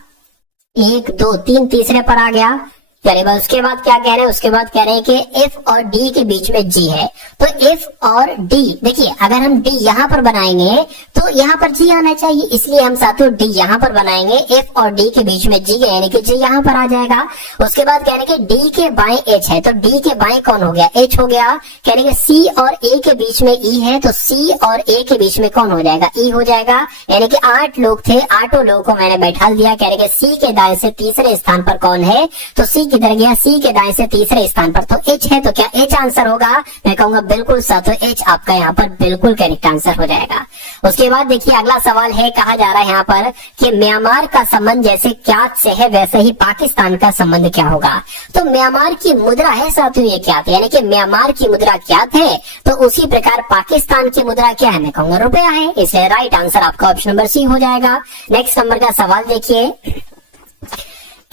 1 2 3 तीसरे पर आ गया। चलिए बस उसके बाद क्या कह रहे हैं, उसके बाद कह रहे हैं कि एफ और डी के बीच में जी है। तो एफ और डी, देखिए अगर हम डी यहाँ पर बनाएंगे तो यहाँ पर जी आना चाहिए, इसलिए हम साथियों डी यहाँ पर बनाएंगे, एफ और डी के बीच में जी है, यानी कि जी यहाँ पर आ जाएगा। उसके बाद कह रहे हैं कि डी के बाएं एच है, तो डी के बाएं कौन हो गया, एच हो गया। कह रहे हैं सी और ए के बीच में ई है, तो सी और ए के बीच में कौन हो जाएगा, ई हो जाएगा। यानी कि 8 लोग थे, 8 लोगों को मैंने बैठा दिया। कह रहे हैं सी के दाएं से तीसरे स्थान पर कौन है, तो सी किधर गया, सी के दाएं से तीसरे स्थान पर तो एच है। तो क्या एच आंसर होगा, मैं कहूंगा बिल्कुल साथियों एच आपका यहाँ पर बिल्कुल करेक्ट आंसर हो जाएगा। उसके बाद देखिए अगला सवाल है, कहा जा रहा है यहाँ पर कि म्यांमार का संबंध जैसे क्यात से है वैसे ही पाकिस्तान का संबंध क्या होगा। तो म्यांमार की मुद्रा है साथियों ये क्यात, यानी कि म्यांमार की मुद्रा क्यात है, तो उसी प्रकार पाकिस्तान की मुद्रा क्या है, मैं कहूंगा रुपया है। इसलिए राइट आंसर आपका ऑप्शन नंबर सी हो जाएगा। नेक्स्ट नंबर का सवाल देखिए,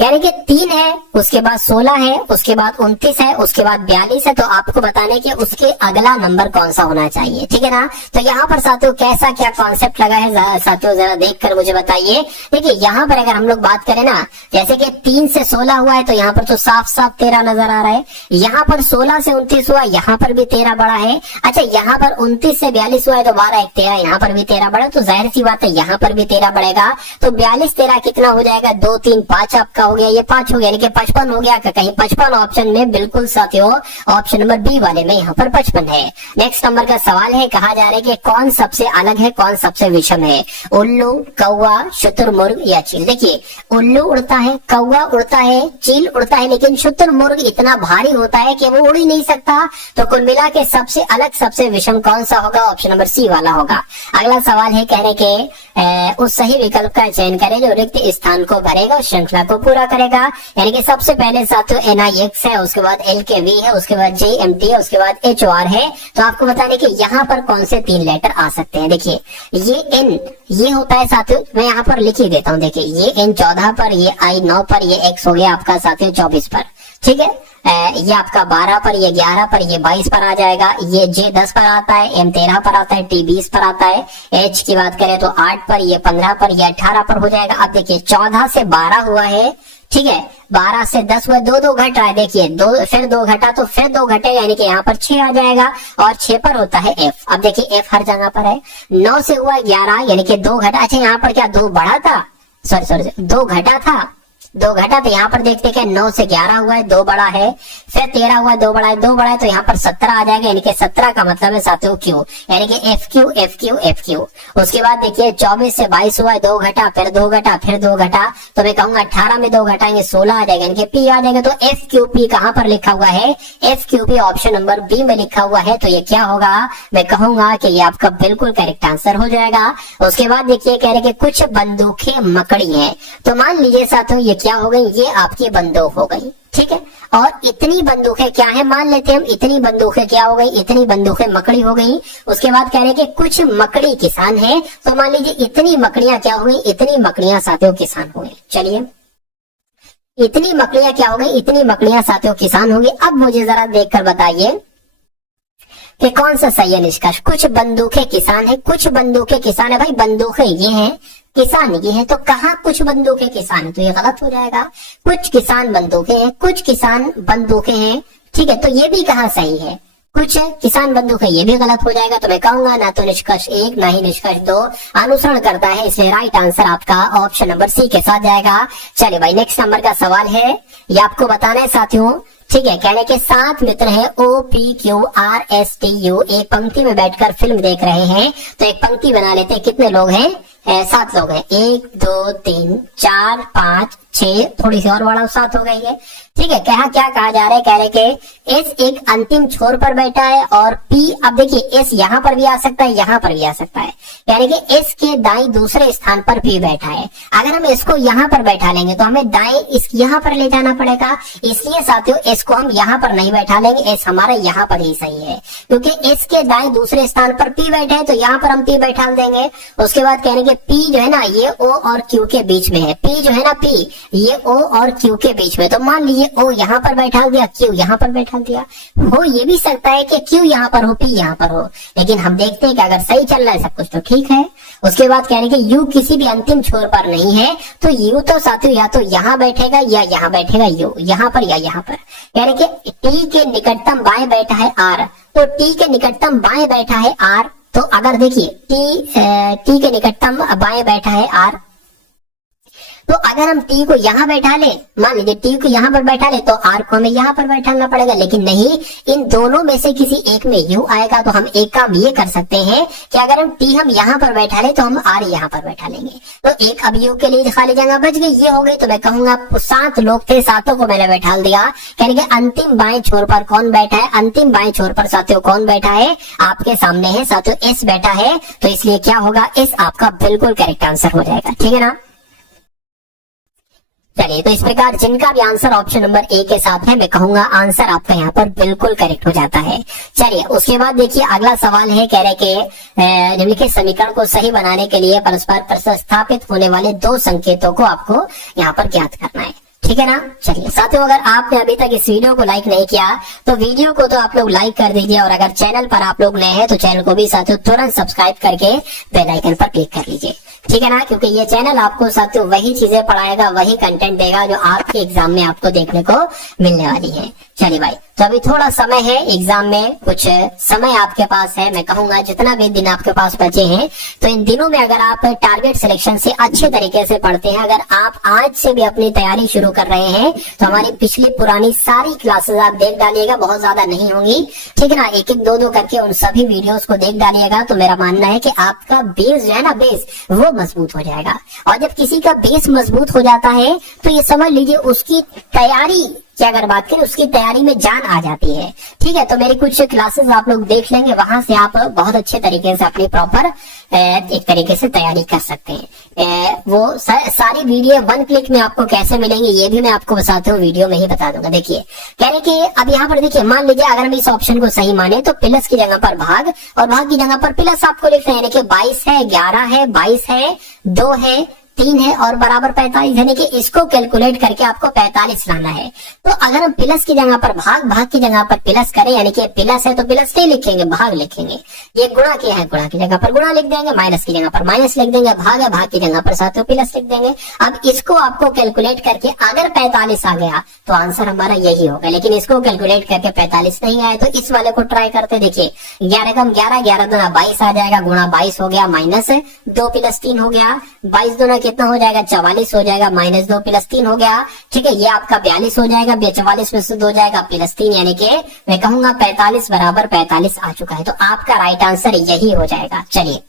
कह रहे कि 3 है, उसके बाद 16 है, उसके बाद 29 है, उसके बाद 42 है। तो आपको बताने कि उसके अगला नंबर कौन सा होना चाहिए, ठीक है ना। तो यहाँ पर साथियों कैसा क्या कॉन्सेप्ट लगा है साथियों, जरा देखकर मुझे बताइए। देखिए यहाँ पर अगर हम लोग बात करें ना, जैसे कि 3 से 16 हुआ है तो यहाँ पर तो साफ साफ 13 नजर आ रहा है। यहाँ पर 16 से 29 हुआ, यहाँ पर भी 13 बड़ा है। अच्छा यहाँ पर 29 से 42 हुआ है तो 12 1 13, यहाँ पर भी 13 बड़ा, तो जाहिर सी बात है यहाँ पर भी 13 बढ़ेगा। तो 42 13 कितना हो जाएगा, 2 3 5 आपका हो गया, ये 5 हो गया, यानी कि 55 हो गया। कहीं 55 ऑप्शन में बिल्कुल साथियों ऑप्शन नंबर बी वाले में यहाँ पर 55 है। नेक्स्ट नंबर का सवाल है, कहा जा रहा है कि कौन सबसे अलग है, कौन सबसे विषम है, उल्लू, कौवा, शुतुरमुर्ग या चील। देखिए उल्लू उड़ता है, कौवा उड़ता है, चील उड़ता है, लेकिन शुतुरमुर्ग इतना भारी होता है कि वो उड़ ही नहीं सकता। तो कुल मिला के सबसे अलग सबसे विषम कौन सा होगा, ऑप्शन नंबर सी वाला होगा। अगला सवाल है, कह रहे कि उस सही विकल्प का चयन करें जो रिक्त स्थान को भरेगा और श्रृंखला को पूरा करेगा। यानी कि सबसे पहले साथियों NIX है, उसके बाद LKV है, उसके बाद JMT है, उसके बाद HOR है। तो आपको बताने कि यहाँ पर कौन से 3 लेटर आ सकते हैं। देखिए ये N ये होता है साथियों, मैं यहाँ पर लिख ही देता हूँ। देखिए ये N 14 पर, ये I 9 पर, ये X हो गया आपका साथियों 24 पर, ठीक है। ये आपका 12 पर, ये 11 पर, ये 22 पर आ जाएगा। ये J 10 पर आता है, M 13 पर आता है, T 20 पर आता है। H की बात करें तो 8 पर, ये 15 पर, ये 18 पर हो जाएगा। अब देखिए 14 से 12 हुआ है, ठीक है, 12 से 10 हुआ, 2 घट रहा है। देखिए 2 फिर 2 घटा तो फिर 2 घटे, यानी कि यहाँ पर 6 आ जाएगा। और 6 पर होता है F। अब देखिए F हर जगह पर है। 9 से हुआ 11, यानी कि 2 घटा। अच्छा यहाँ पर क्या 2 बढ़ा था, सॉरी 2 घटा था, 2 घटा। तो यहाँ पर देखते हैं 9 से 11 हुआ है, 2 बड़ा है, फिर 13 हुआ है, 2 बड़ा है, 2 बड़ा है, तो यहाँ पर 17 आ जाएगा। यानी कि 17 का मतलब है साथियों Q, यानी कि FQ। उसके बाद देखिए 24 से 22 हुआ है, 2 घटा, फिर 2 घटा, फिर 2 घटा, तो मैं कहूंगा 18 में 2 घटाएंगे 16 आ जाएगा, यानी कि P आ जाएगा। तो FQP कहाँ पर लिखा हुआ है, FQP ऑप्शन नंबर बी में लिखा हुआ है। तो ये क्या होगा, मैं कहूंगा कि ये आपका बिल्कुल करेक्ट आंसर हो जाएगा। उसके बाद देखिए कह रहे कि कुछ बंदूकें मकड़ी है। तो मान लीजिए साथियों ये क्या हो गई, ये आपकी बंदूक हो गई, ठीक है। और इतनी बंदूकें क्या है, मान लेते हैं हम इतनी बंदूकें क्या हो गई, इतनी बंदूकें मकड़ी हो गई। उसके बाद कह रहे हैं कि कुछ मकड़ी किसान है। तो मान लीजिए इतनी मकड़ियां क्या हो गई, इतनी मकड़ियां साथियों किसान हो गई। चलिए इतनी मकड़ियां क्या हो गई, इतनी मकड़ियां साथियों किसान हो गई। अब मुझे जरा देखकर बताइए कि कौन सा सही है निष्कर्ष। कुछ बंदूकें किसान है, कुछ बंदूकें किसान है। भाई बंदूकें ये हैं, किसान ये है, तो कहाँ कुछ बंदूकें किसान है, तो ये गलत हो जाएगा। कुछ किसान बंदूकें हैं, कुछ किसान बंदूकें हैं, ठीक है। तो ये भी कहाँ सही है, कुछ किसान बंदूकें, ये भी गलत हो जाएगा। तो मैं कहूंगा ना तो निष्कर्ष 1 ना ही निष्कर्ष 2 अनुसरण करता है, इसलिए राइट आंसर आपका ऑप्शन नंबर सी के साथ जाएगा। चलिए भाई नेक्स्ट नंबर का सवाल है, ये आपको बताना है साथियों, ठीक है। कहने के 7 मित्र हैं OPQRSTU, एक पंक्ति में बैठकर फिल्म देख रहे हैं। तो एक पंक्ति बना लेते हैं, कितने लोग हैं, 7 लोग हैं। 1 2 3 4 5 6, थोड़ी सी और बढ़ाओ 7 हो गई है, ठीक है। क्या कहा जा रहा है, कह रहे कि एस एक अंतिम छोर पर बैठा है और पी, अब देखिए एस यहाँ पर भी आ सकता है, यहाँ पर भी आ सकता है, यानी कि एस के दाएं दूसरे स्थान पर पी बैठा है। अगर हम इसको यहाँ पर बैठा लेंगे तो हमें दाएं इस यहाँ पर ले जाना पड़ेगा, इसलिए साथियों एस को हम यहाँ पर नहीं बैठा लेंगे, एस हमारा यहाँ पर ही सही है, क्योंकि एस के दाएं दूसरे स्थान पर पी बैठे है, तो यहाँ पर हम पी बैठा देंगे। उसके बाद कह रहे कि पी जो है ना ये ओ और क्यू के बीच में है, पी जो है ना पी ये ओ और क्यू के बीच में। तो मान लीजिए ओ यहाँ पर बैठा दिया, क्यू यहाँ पर बैठा दिया, हो ये भी सकता है कि क्यू यहाँ पर हो, पी यहाँ पर हो, लेकिन हम देखते हैं कि अगर सही चल रहा है सब कुछ तो ठीक है। उसके बाद कह रहे कि यू किसी भी अंतिम छोर पर नहीं है, तो यू तो साथियों या तो यहाँ बैठेगा या यहाँ बैठेगा, यू यहाँ पर या यहाँ पर। कह रहे कि टी के निकटतम बाएं बैठा है आर, तो टी के निकटतम बाएं बैठा है आर। तो अगर देखिए टी के निकटतम बाएं बैठा है आर, तो अगर हम टी को यहाँ बैठा ले, मान लीजिए टी को यहाँ पर बैठा ले, तो आर को हमें यहाँ पर बैठाना पड़ेगा, लेकिन नहीं, इन दोनों में से किसी एक में यू आएगा। तो हम एक काम ये कर सकते हैं कि अगर हम टी हम यहाँ पर बैठा ले तो हम आर यहाँ पर बैठा लेंगे, तो एक अब यू के लिए खाली जगह बच गई, ये हो गई। तो मैं कहूंगा 7 लोग थे, 7 को मैंने बैठा दिया। कहने के अंतिम बाएं छोर पर कौन बैठा है, अंतिम बाएं छोर पर साथियों कौन बैठा है, आपके सामने है साथियों एस बैठा है, तो इसलिए क्या होगा, एस आपका बिल्कुल करेक्ट आंसर हो जाएगा, ठीक है ना। चलिए तो इस प्रकार जिनका भी आंसर ऑप्शन नंबर ए के साथ है, मैं कहूंगा आंसर आपका यहाँ पर बिल्कुल करेक्ट हो जाता है। चलिए उसके बाद देखिए अगला सवाल है, कह रहे कि निम्नलिखित समीकरण को सही बनाने के लिए परस्पर प्रतिस्थापित होने वाले 2 संकेतों को आपको यहाँ पर ज्ञात करना है। ठीक है ना। चलिए साथियों, अगर आपने अभी तक इस वीडियो को लाइक नहीं किया तो वीडियो को तो आप लोग लाइक कर दीजिए, और अगर चैनल पर आप लोग नए हैं तो चैनल को भी साथियों तुरंत सब्सक्राइब करके बेल आइकन पर क्लिक कर लीजिए, ठीक है ना। क्योंकि ये चैनल आपको साथियों वही चीजें पढ़ाएगा, वही कंटेंट देगा जो आपके एग्जाम में आपको देखने को मिलने वाली है। चलिए भाई, तो अभी थोड़ा समय है एग्जाम में, कुछ समय आपके पास है। मैं कहूंगा जितना भी दिन आपके पास बचे हैं, तो इन दिनों में अगर आप टारगेट सिलेक्शन से अच्छे तरीके से पढ़ते हैं, अगर आप आज से भी अपनी तैयारी शुरू कर रहे हैं, तो हमारी पिछली पुरानी सारी क्लासेस आप देख डालिएगा, बहुत ज्यादा नहीं होंगी, ठीक है ना। एक एक दो करके उन सभी वीडियोस को देख डालिएगा, तो मेरा मानना है कि आपका बेस जो है ना, बेस वो मजबूत हो जाएगा। और जब किसी का बेस मजबूत हो जाता है तो ये समझ लीजिए उसकी तैयारी की अगर बात करें, उसकी तैयारी में जान आ जाती है, ठीक है। तो मेरी कुछ क्लासेस आप लोग देख लेंगे, वहां से आप बहुत अच्छे तरीके से अपनी प्रॉपर एक तरीके से तैयारी कर सकते हैं। वो सारी वीडियो 1 क्लिक में आपको कैसे मिलेंगे ये भी मैं आपको बताता हूँ, वीडियो में ही बता दूंगा। देखिए कह रहे कि अब यहाँ पर देखिए, मान लीजिए अगर हम इस ऑप्शन को सही माने तो प्लस की जगह पर भाग, और भाग की जगह पर प्लस आपको लिखना है। यानी कि 22 है, 11 है, 22 है, 2 है, 3 है और बराबर 45, यानी कि इसको कैलकुलेट करके आपको 45 लाना है। तो अगर हम प्लस की जगह पर भाग, भाग की जगह पर प्लस करें, यानी कि प्लस है तो प्लस नहीं लिखेंगे, भाग लिखेंगे। ये गुणा किया है, गुणा की जगह पर गुणा लिख देंगे, माइनस की जगह पर माइनस लिख देंगे, भाग है, भाग की जगह पर साथियों प्लस लिख देंगे। अब इसको आपको कैलकुलेट करके अगर 45 आ गया तो आंसर हमारा यही होगा, लेकिन इसको कैलकुलेट करके 45 नहीं आया तो इस वाले को ट्राई करते। देखिए 11 कम 11, 11 दूना 22 आ जाएगा, गुणा 22 हो गया, माइनस 2 प्लस 3 हो गया, 22 दूना कितना हो जाएगा, 44 हो जाएगा, माइनस 2 प्लस 3 हो गया, ठीक है। ये आपका 42 हो जाएगा, 44 में से 2 जाएगा प्लस 3, यानी कि मैं कहूंगा 45 बराबर 45 आ चुका है। तो आपका राइट आंसर यही हो जाएगा। चलिए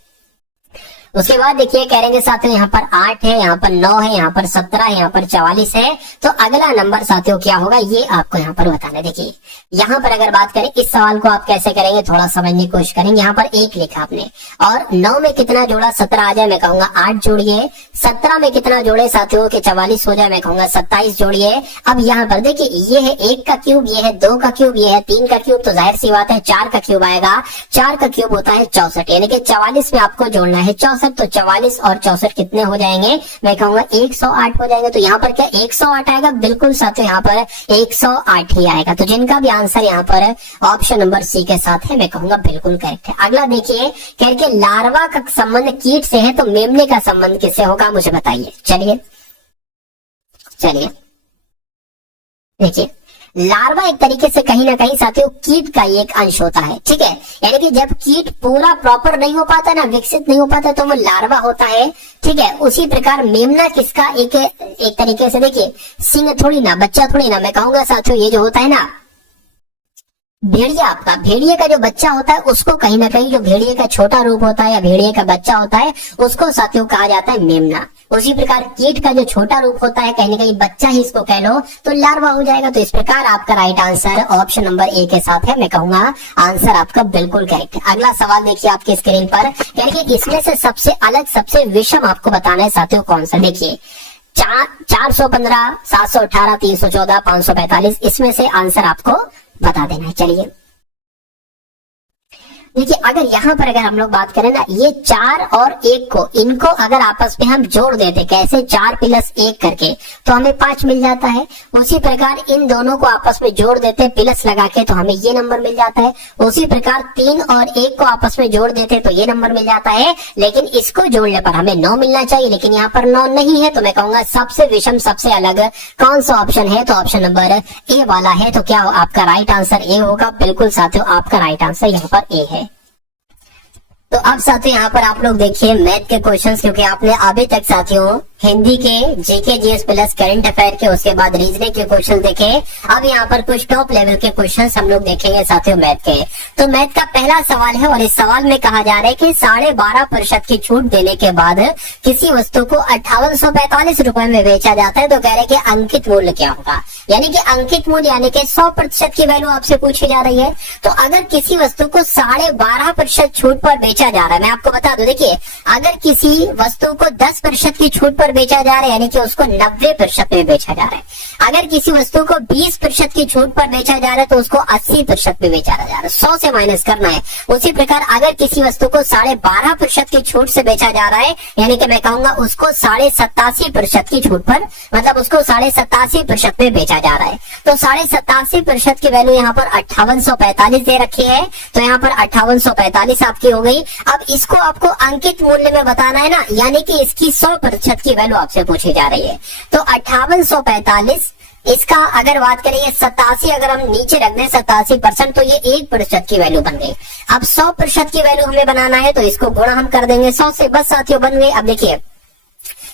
उसके बाद देखिए कह रहे साथियों यहाँ पर 8 है, यहाँ पर 9 है, यहाँ पर 17 है, यहाँ पर 44 है। तो अगला नंबर साथियों क्या होगा ये आपको यहाँ पर बताना है। देखिए यहाँ पर अगर बात करें इस सवाल को आप कैसे करेंगे, थोड़ा समझने की कोशिश करेंगे। यहाँ पर 1 लिखा आपने और 9 में कितना जोड़ा, 17 आ जाए, मैं कहूंगा 8 जोड़िए। 17 में कितना जोड़े साथियों के 44 हो जाए, मैं कहूंगा 27 जोड़िए। अब यहाँ पर देखिए ये है 1 का क्यूब, ये है 2 का क्यूब, ये है 3 का क्यूब, तो जाहिर सी बात है 4 का क्यूब आएगा। 4 का क्यूब होता है 64, यानी कि 44 में आपको जोड़ना है 64। तो 44 और 64 कितने हो जाएंगे, मैं कहूंगा 108 हो जाएगा। तो यहाँ पर क्या 108 आएगा, बिल्कुल साथियों यहाँ पर 108 ही आएगा। तो जिनका भी आंसर यहाँ पर ऑप्शन नंबर सी के साथ है, मैं कहूंगा बिल्कुल करेक्ट है। अगला देखिए कह के लार्वा का संबंध कीट से है, तो मेमने का संबंध किससे होगा मुझे बताइए। चलिए देखिए लार्वा एक तरीके से कहीं ना कहीं साथियों कीट का एक अंश होता है, ठीक है। यानी कि जब कीट पूरा प्रॉपर नहीं हो पाता ना, विकसित नहीं हो पाता, तो वो लार्वा होता है, ठीक है। उसी प्रकार मेमना किसका एक तरीके से देखिए सिंह थोड़ी ना, बच्चा थोड़ी ना, मैं कहूंगा साथियों ये जो होता है ना भेड़िया, आपका भेड़िए का जो बच्चा होता है उसको कहीं ना कहीं, जो भेड़िए का छोटा रूप होता है या भेड़िए का बच्चा होता है उसको साथियों कहा जाता है मेमना। उसी प्रकार कीट का जो छोटा रूप होता है, कहीं ना कहीं बच्चा ही इसको कह लो, तो लार्वा हो जाएगा। तो इस प्रकार आपका right answer option number A के साथ है, मैं कहूंगा आंसर आपका बिल्कुल करेक्ट है। अगला सवाल देखिए आपकी स्क्रीन पर, यानी कि इसमें से सबसे अलग सबसे विषम आपको बताना है साथियों कौन सा। देखिए 415, 718, 314, 545, इसमें से आंसर आपको बता देना है। चलिए देखिए अगर यहाँ पर अगर हम लोग बात करें ना, ये 4 और 1 को, इनको अगर आपस में हम जोड़ देते, कैसे 4 प्लस 1 करके, तो हमें 5 मिल जाता है। उसी प्रकार इन दोनों को आपस में जोड़ देते प्लस लगा के, तो हमें ये नंबर मिल जाता है। उसी प्रकार 3 और 1 को आपस में जोड़ देते तो ये नंबर मिल जाता है। लेकिन इसको जोड़ने पर हमें 9 मिलना चाहिए, लेकिन यहाँ पर 9 नहीं है। तो मैं कहूंगा सबसे विषम सबसे अलग कौन सा ऑप्शन है, तो ऑप्शन नंबर ए वाला है। तो क्या आपका राइट आंसर ए होगा, बिल्कुल साथियों आपका राइट आंसर यहाँ पर ए है। तो अब साथियों यहाँ पर आप लोग देखिए मैथ के क्वेश्चंस, क्योंकि आपने अभी तक साथियों हिंदी के GK GS plus current affair के, उसके बाद रीजनिंग के क्वेश्चन देखे। अब यहाँ पर कुछ टॉप लेवल के क्वेश्चंस हम लोग देखेंगे साथियों मैथ के। तो मैथ का पहला सवाल है और इस सवाल में कहा जा रहा है कि 12.5% की छूट देने के बाद किसी वस्तु को 5845 रुपए में बेचा जाता है, तो कह रहे कि अंकित मूल्य क्या होगा। यानी कि अंकित मूल्य यानी कि 100% की वैल्यू आपसे पूछी जा रही है। तो अगर किसी वस्तु को 12.5% छूट पर बेचा जा रहा है, मैं आपको बता दूं, देखिए अगर किसी वस्तु को 10% की छूट पर पर बेचा जा रहा है, यानी कि उसको 90% में बेचा जा रहा है। अगर किसी वस्तु को 20% की छूट पर बेचा जा रहा है तो उसको 80% में बेचा जा रहा है, 100 से माइनस करना है। उसी प्रकार अगर किसी वस्तु को 12.5% की छूट से बेचा जा रहा है, यानी कि मैं कहूंगा उसको 87.5% की छूट पर, मतलब उसको 87.5% में बेचा जा रहा है। तो 87.5% की वैल्यू यहाँ पर 5845 दे रखी है, तो यहाँ पर 5845 आपकी हो गई। अब इसको आपको अंकित मूल्य में बताना है ना, यानी कि इसकी 100% की वैल्यू आपसे पूछी जा रही है। तो 5845, इसका अगर बात करें 87, अगर हम नीचे रख दें 87%, तो ये 1% की वैल्यू बन गई। अब 100% की वैल्यू हमें बनाना है, तो इसको गुणा हम कर देंगे 100 से, बस साथियों बन गई। अब देखिए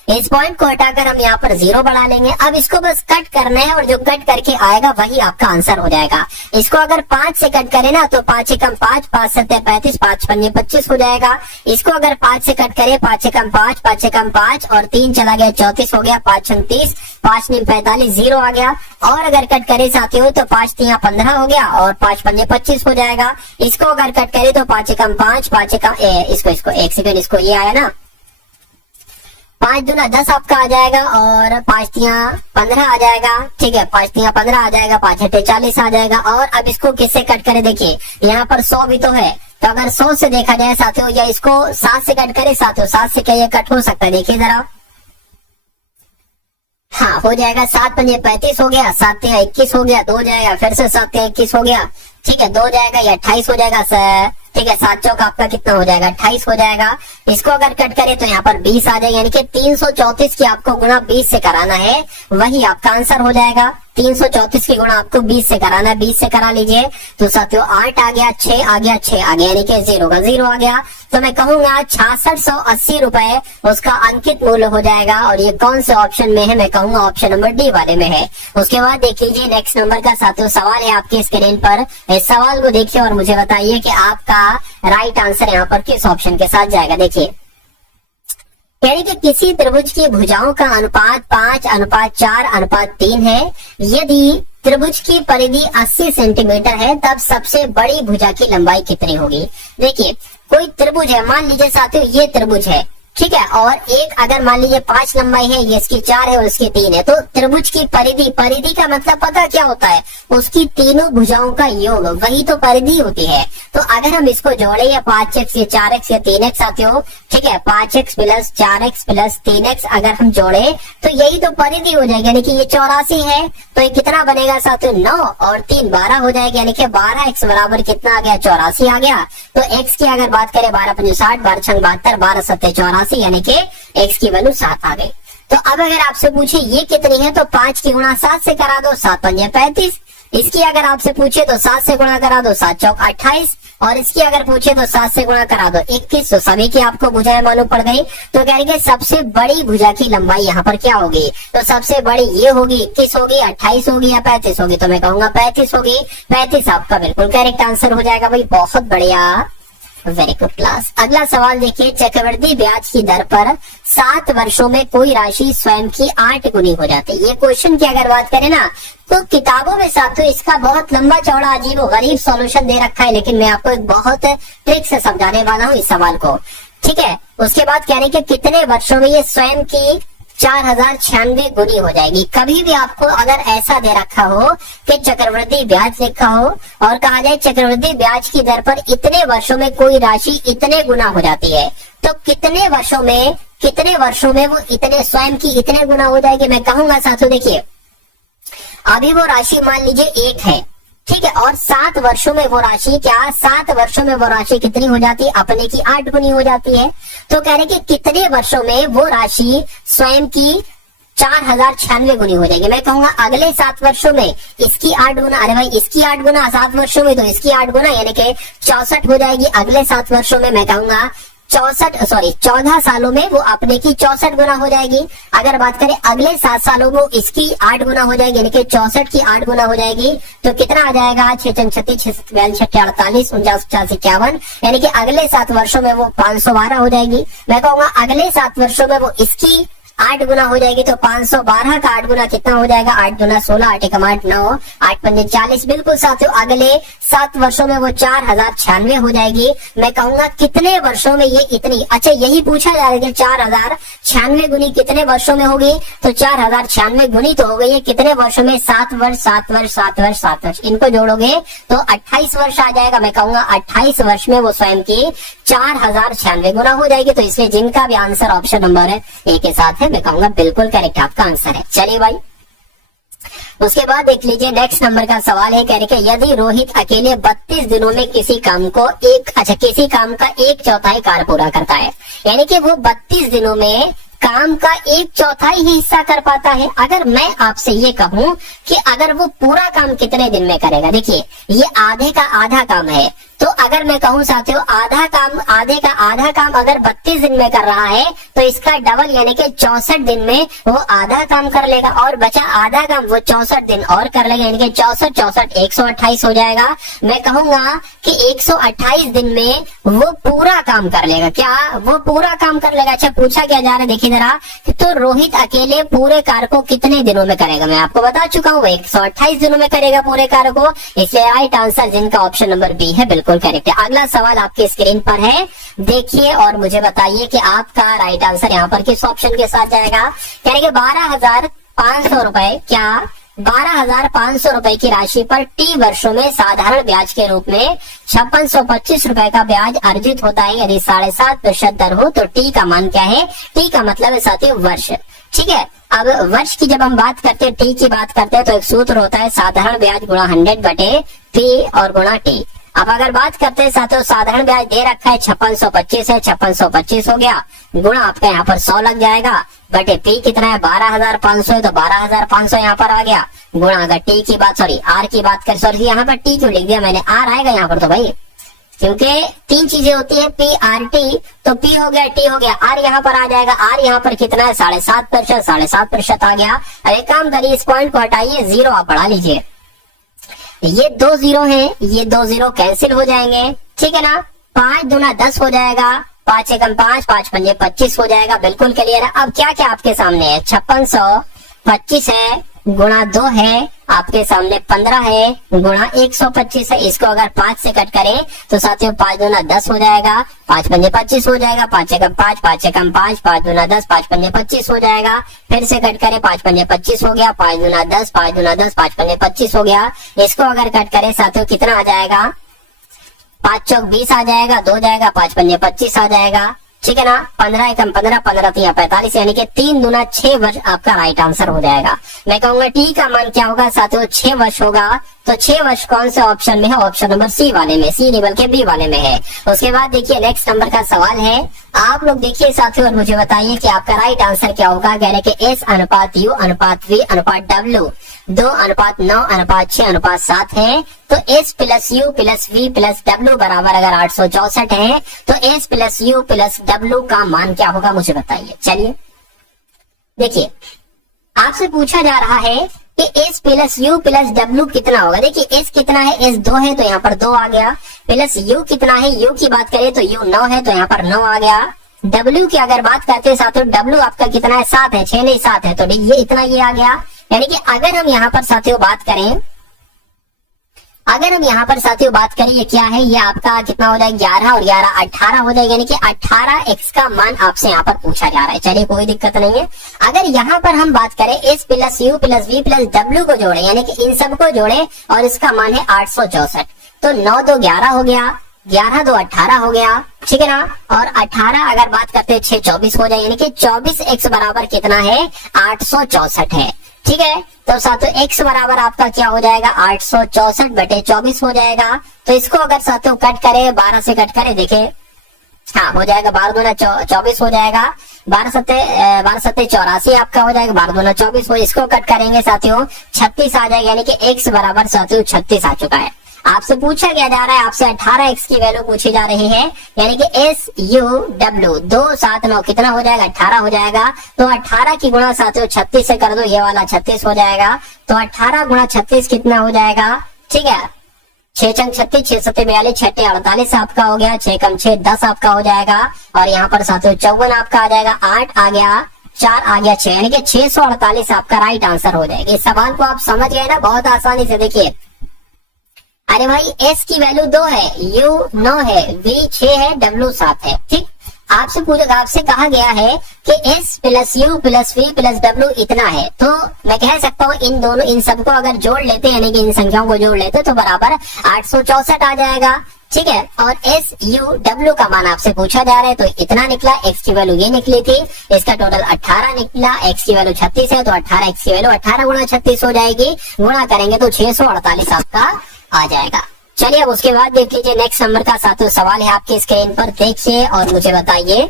इस पॉइंट को हटाकर हम यहाँ पर 0 बढ़ा लेंगे। अब इसको बस कट करना है और जो कट करके आएगा वही आपका आंसर हो जाएगा। इसको अगर 5 से कट करें ना तो 5 एकम 5, 5 सत्ते 35, 5 पंजे 25 हो जाएगा। इसको अगर 5 से कट करें 5 एकम 5, 5 एकम 5 और 3 चला गया 34 हो गया, 5 छंग 30, 5 नीम 45, 0 आ गया। और अगर कट करें साथियों तो 5 तिया 15 हो गया और 5 पंजे 25 हो जाएगा। इसको अगर कट करें तो 5 एकम 5, 5 एकम इसको एक सेकंड, इसको ये आया ना 5 दूना 10 आपका आ जाएगा और 5 तिया 15 आ जाएगा। ठीक है, 5 तिया 15 आ जाएगा, 5 छठे 40 आ जाएगा। और अब इसको किससे कट करें, देखिए यहाँ पर 100 भी तो है, तो अगर 100 से देखा जाए साथियों, या इसको 7 से कट करें साथियों, 7 से क्या ये कट हो सकता है, देखिए जरा। हाँ हो जाएगा, 7 पंजे 35 हो गया, 7 तिया 21 हो गया, 2 जाएगा, फिर से 7 तिया 21 हो गया। ठीक है, 2 जाएगा, ये 28 हो जाएगा। ठीक है, 7 चौक आपका कितना हो जाएगा, 28 हो जाएगा। इसको अगर कट करें तो यहाँ पर 20 आ जाएगा, यानी कि 334 की आपको गुणा 20 से कराना है, वही आपका आंसर हो जाएगा। 334 की गुणा आपको 20 से कराना है, 20 से करा लीजिए तो साथियों 8 आ गया, 6 आ गया, 6 आ गया, यानी कि 0 का 0 आ गया। तो मैं कहूंगा 6680 रुपए उसका अंकित मूल्य हो जाएगा। और ये कौन से ऑप्शन में है, मैं कहूंगा ऑप्शन नंबर डी वाले में है। उसके बाद देख लीजिए नेक्स्ट नंबर का साथियों सवाल है आपके स्क्रीन पर। इस सवाल को देखिए और मुझे बताइए कि आपका राइट आंसर यहाँ पर किस ऑप्शन के साथ जाएगा। देखिए यानी कि किसी त्रिभुज की भुजाओं का अनुपात 5:4:3 है। यदि त्रिभुज की परिधि 80 सेंटीमीटर है तब सबसे बड़ी भुजा की लंबाई कितनी होगी। देखिए कोई त्रिभुज है, मान लीजिए साथियों ये त्रिभुज है, ठीक है, और एक अगर मान लीजिए 5 लंबाई है, ये इसकी 4 है और इसकी 3 है, तो त्रिभुज की परिधि, परिधि का मतलब पता क्या होता है, उसकी तीनों भुजाओं का योग, वही तो परिधि होती है। तो अगर हम इसको जोड़े या 5x या 4x या 3x साथियों, ठीक है, 5x plus 4x plus 3x अगर हम जोड़े तो यही तो परिधि हो जाएगी, यानी कि ये 84 है, तो ये कितना बनेगा साथियों 9 और 3 12 हो जाएगा, यानी कि 12x बराबर कितना आ गया 84 आ गया। तो x की अगर बात करें 12 पंजे 60, 12 छंग 72, 12 सत्ते 84, यानी कि x की वैल्यू 7 आ गई। तो अब अगर आपसे पूछे ये कितनी है तो 5 की गुणा 7 से करा दो, 7 पंजे 35। इसकी अगर आपसे पूछे तो 7 से गुणा करा दो, 7 चौक 28। और इसकी अगर पूछे तो 7 से गुणा करा दो 21। तो सभी की आपको भुजाएं मालूम पड़ गई। तो कह रही सबसे बड़ी भुजा की लंबाई यहाँ पर क्या होगी, तो सबसे बड़ी ये होगी, 21 होगी, 28 होगी या 35 होगी। तो मैं कहूंगा 35 होगी। 35 आपका बिल्कुल करेक्ट आंसर हो जाएगा भाई, बहुत बढ़िया, वेरी गुड क्लास। अगला सवाल देखिए, चक्रवृद्धि ब्याज की दर पर 7 वर्षों में कोई राशि स्वयं की 8 गुनी हो जाती है। ये क्वेश्चन की अगर बात करें ना तो किताबों में साथियों इसका बहुत लंबा चौड़ा अजीब गरीब सॉल्यूशन दे रखा है, लेकिन मैं आपको एक बहुत ट्रिक से समझाने वाला हूँ इस सवाल को, ठीक है। उसके बाद कह रहे कि कितने वर्षों में ये स्वयं की 4096 गुनी हो जाएगी। कभी भी आपको अगर ऐसा दे रखा हो कि चक्रवृद्धि ब्याज लिखा हो और कहा जाए चक्रवृद्धि ब्याज की दर पर इतने वर्षों में कोई राशि इतने गुना हो जाती है, तो कितने वर्षों में वो इतने स्वयं की इतने गुना हो जाएगी। मैं कहूंगा साथियों देखिए, अभी वो राशि मान लीजिए 1 है, ठीक है, और 7 वर्षों में वो राशि 7 वर्षों में वो राशि कितनी हो जाती है, अपने की 8 गुनी हो जाती है। तो कह रहे कि कितने वर्षों में वो राशि स्वयं की 4096 गुनी हो जाएगी। मैं कहूंगा अगले 7 वर्षों में इसकी 8 गुना, अरे भाई इसकी 8 गुना 7 वर्षों में, तो इसकी 8 गुना यानी कि 64 हो जाएगी अगले 7 वर्षों में। मैं कहूंगा 14 सालों में वो अपने की 64 गुना हो जाएगी। अगर बात करें अगले 7 सालों में इसकी 8 गुना हो जाएगी, यानी कि 64 की 8 गुना हो जाएगी। तो कितना आ जाएगा 6 36 6 42 48 49 50 51, यानी कि अगले 7 वर्षों में वो 512 हो जाएगी। मैं कहूंगा अगले 7 वर्षों में वो इसकी 8 गुना हो जाएगी तो 512 का 8 गुना कितना हो जाएगा, 8 गुना 16, 8 एकम 8, 9, 8 पंजे 40। बिल्कुल साथियों, अगले 7 वर्षों में वो 4096 हो जाएगी। मैं कहूंगा कितने वर्षों में ये इतनी, अच्छा यही पूछा जा रहा है कि 4096 गुनी कितने वर्षों में होगी, तो 4096 गुनी तो हो गई है कितने वर्षों में, 7 वर्ष 7 वर्ष 7 वर्ष 7 वर्ष, इनको जोड़ोगे तो 28 वर्ष आ जाएगा। मैं कहूंगा 28 वर्ष में वो स्वयं की 4096 गुना हो जाएगी। तो इसलिए जिनका भी आंसर ऑप्शन नंबर है ए के साथ है, मैं कहूंगा बिल्कुल करेक्ट आपका आंसर है। चलिए भाई, उसके बाद देख लीजिए नेक्स्ट नंबर का सवाल है, कह रहे कि यदि रोहित अकेले 32 दिनों में किसी काम का 1/4 कार्य पूरा करता है, यानी कि वो 32 दिनों में काम का 1/4 ही हिस्सा कर पाता है। अगर मैं आपसे ये कहूं कि अगर वो पूरा काम कितने दिन में करेगा, देखिए ये आधे का आधा काम है, तो अगर मैं कहूं साथियों आधे का आधा काम अगर 32 दिन में कर रहा है तो इसका डबल यानी कि 64 दिन में वो आधा काम कर लेगा, और बचा आधा काम वो 64 दिन और कर लेगा, यानी कि 64 128 हो जाएगा। मैं कहूंगा कि 128 दिन में वो पूरा काम कर लेगा। क्या वो पूरा काम कर लेगा? अच्छा पूछा क्या जा रहा है, देखिए जरा, तो रोहित अकेले पूरे कार्य को कितने दिनों में करेगा? मैं आपको बता चुका हूँ 128 दिनों में करेगा पूरे कार्य को, इसलिए राइट आंसर जिनका ऑप्शन नंबर बी है बिल्कुल करेक्ट है। अगला सवाल आपके स्क्रीन पर है, देखिए और मुझे बताइए कि आपका राइट आंसर यहाँ पर किस ऑप्शन के साथ जाएगा। कहेंगे 12,500 रुपए, क्या 12,500 रुपए की राशि पर टी वर्षों में साधारण ब्याज के रूप में 5625 रुपए का ब्याज अर्जित होता है। यदि 7.5% दर हो तो टी का मान क्या है? टी का मतलब है साथियों वर्ष, ठीक है। अब वर्ष की जब हम बात करते हैं, टी की बात करते हैं, तो एक सूत्र होता है साधारण ब्याज गुणा 100 बटे पी और गुणा टी। अब अगर बात करते हैं साथियों, साधारण ब्याज दे रखा है 5625 है, 5625 हो गया, गुणा आपका यहाँ पर 100 लग जाएगा, बटे पी कितना है 12,500 है, तो 12,500 यहाँ पर आ गया, गुणा अगर टी की बात आर की बात करें, सॉरी यहाँ पर टी क्यों लिख दिया मैंने, आर आएगा यहाँ पर तो भाई, क्योंकि 3 चीजें होती है पी आर टी, तो पी हो गया टी हो गया, आर यहाँ पर आ जाएगा, आर यहाँ पर कितना है 7.5%, 7.5% आ गया। अब एक काम करिए, इस पॉइंट को हटाइए, 0 आप बढ़ा लीजिए, ये 2 0 है, ये 2 0 कैंसिल हो जाएंगे, ठीक है ना। 5 दूना 10 हो जाएगा, 5 एकम 5, 5 पंजे 25 हो जाएगा, बिल्कुल क्लियर है। अब क्या क्या आपके सामने है, 5625 है, गुणा 2 है, आपके सामने 15 है, गुणा 125 है। इसको अगर 5 से कट करें तो साथियों 5 दूना 10 हो जाएगा, 5 पंजे 25 हो जाएगा, 5 एकम 5, 5 एकम 5, 5 दूना 10, 5 पंजे 25 हो जाएगा। फिर से कट करें, 5 पंजे 25 हो गया, 5 दूना 10, 5 दूना 10, 5 पंजे 25 हो गया। इसको अगर कट करें साथियों कितना आ जाएगा, 5 चौक 20 आ जाएगा, 2 जाएगा, 5 पंजे 25 आ जाएगा, ठीक है ना। 15 एकम 15, 15 3 45, यानी कि 3 दूना 6 वर्ष आपका राइट आंसर हो जाएगा। मैं कहूंगा टी का मान क्या होगा साथियों, 6 वर्ष होगा। तो 6 वर्ष कौन से ऑप्शन में है? ऑप्शन नंबर सी वाले में, सी लेवल के बी वाले में है। उसके बाद देखिए नेक्स्ट नंबर का सवाल है, आप लोग देखिए साथियों और मुझे बताइए कि आपका राइट आंसर क्या होगा। कह रहे कि एस अनुपात यू अनुपात वी अनुपात डब्ल्यू 2:9:6:7 है, तो S plus U plus V plus W बराबर अगर 864 है, तो S plus U plus W का मान क्या होगा मुझे बताइए। चलिए देखिए, आपसे पूछा जा रहा है कि S plus U plus W कितना होगा। देखिए एस कितना है, एस 2 है तो यहाँ पर 2 आ गया, प्लस यू कितना है, यू की बात करें तो यू 9 है तो यहाँ पर 9 आ गया। डब्ल्यू की अगर बात करते हैं साथियों, डब्ल्यू आपका कितना है, 7 है, 6 नहीं 7 है, तो ये इतना ये आ गया। यानी कि अगर हम यहाँ पर साथियों बात करें, ये क्या है, ये आपका कितना हो जाएगा, 11 और 11 18 हो जाएगा, यानी कि 18x का मान आपसे यहाँ पर पूछा जा रहा है। चलिए कोई दिक्कत नहीं है। अगर यहाँ पर हम बात करें S plus U plus V plus W को जोड़े, यानी कि इन सबको जोड़े और इसका मान है 864, तो 9 2 11 हो गया, 11 2 18 हो गया, ठीक है ना। और 18 अगर बात करते हैं 6 24 हो जाए, यानी कि 24x बराबर कितना है, 864 है, ठीक है। तो साथियों x बराबर आपका क्या हो जाएगा, 864 बटे 24 हो जाएगा। तो इसको अगर साथियों कट करें, 12 से कट करें, देखे हाँ हो जाएगा, 12 दूना 24 हो जाएगा, 12 सत्ते 84 आपका हो जाएगा, 12 दूना 24 हो, इसको कट करेंगे साथियों 36 आ जाएगा, यानी कि x बराबर साथियों 36 आ चुका है। आपसे पूछा क्या जा रहा है, आपसे 18x की वैल्यू पूछी जा रही है, यानी कि एस यू डब्ल्यू 2 7 9 कितना हो जाएगा, 18 हो जाएगा। तो 18 की गुणा साथियों 36 से कर दो, ये वाला 36 हो जाएगा। तो 18 गुणा 36 कितना हो जाएगा, ठीक है, 6 चंग 36, 6 सत्ते 42, 6 48 आपका हो गया, 6 कम 6 10 आपका हो जाएगा। और यहाँ पर साथियों 54 आपका आ जाएगा, 8 आ गया, 4 आ गया 6, यानी कि 648 आपका राइट आंसर हो जाएगा। इस सवाल को आप समझ गए ना बहुत आसानी से। देखिए, अरे भाई S की वैल्यू 2 है, U 9 है, V 6 है, W 7 है। ठीक, आपसे कहा गया है कि S plus U plus V plus W इतना है, तो मैं कह सकता हूँ इन सबको अगर जोड़ लेते, यानी कि इन संख्याओं को जोड़ लेते तो बराबर 864 आ जाएगा। ठीक है, और S U W का मान आपसे पूछा जा रहा है, तो इतना निकला। X की वैल्यू ये निकली थी, इसका टोटल 18 निकला। X की वैल्यू 36 है, तो 18 X की वैल्यू 18 गुणा 36 हो जाएगी। गुणा करेंगे तो 648 आपका आ जाएगा। चलिए, अब उसके बाद देख लीजिए नेक्स्ट नंबर का साथियों सवाल है आपकी स्क्रीन पर, देखिए और मुझे बताइए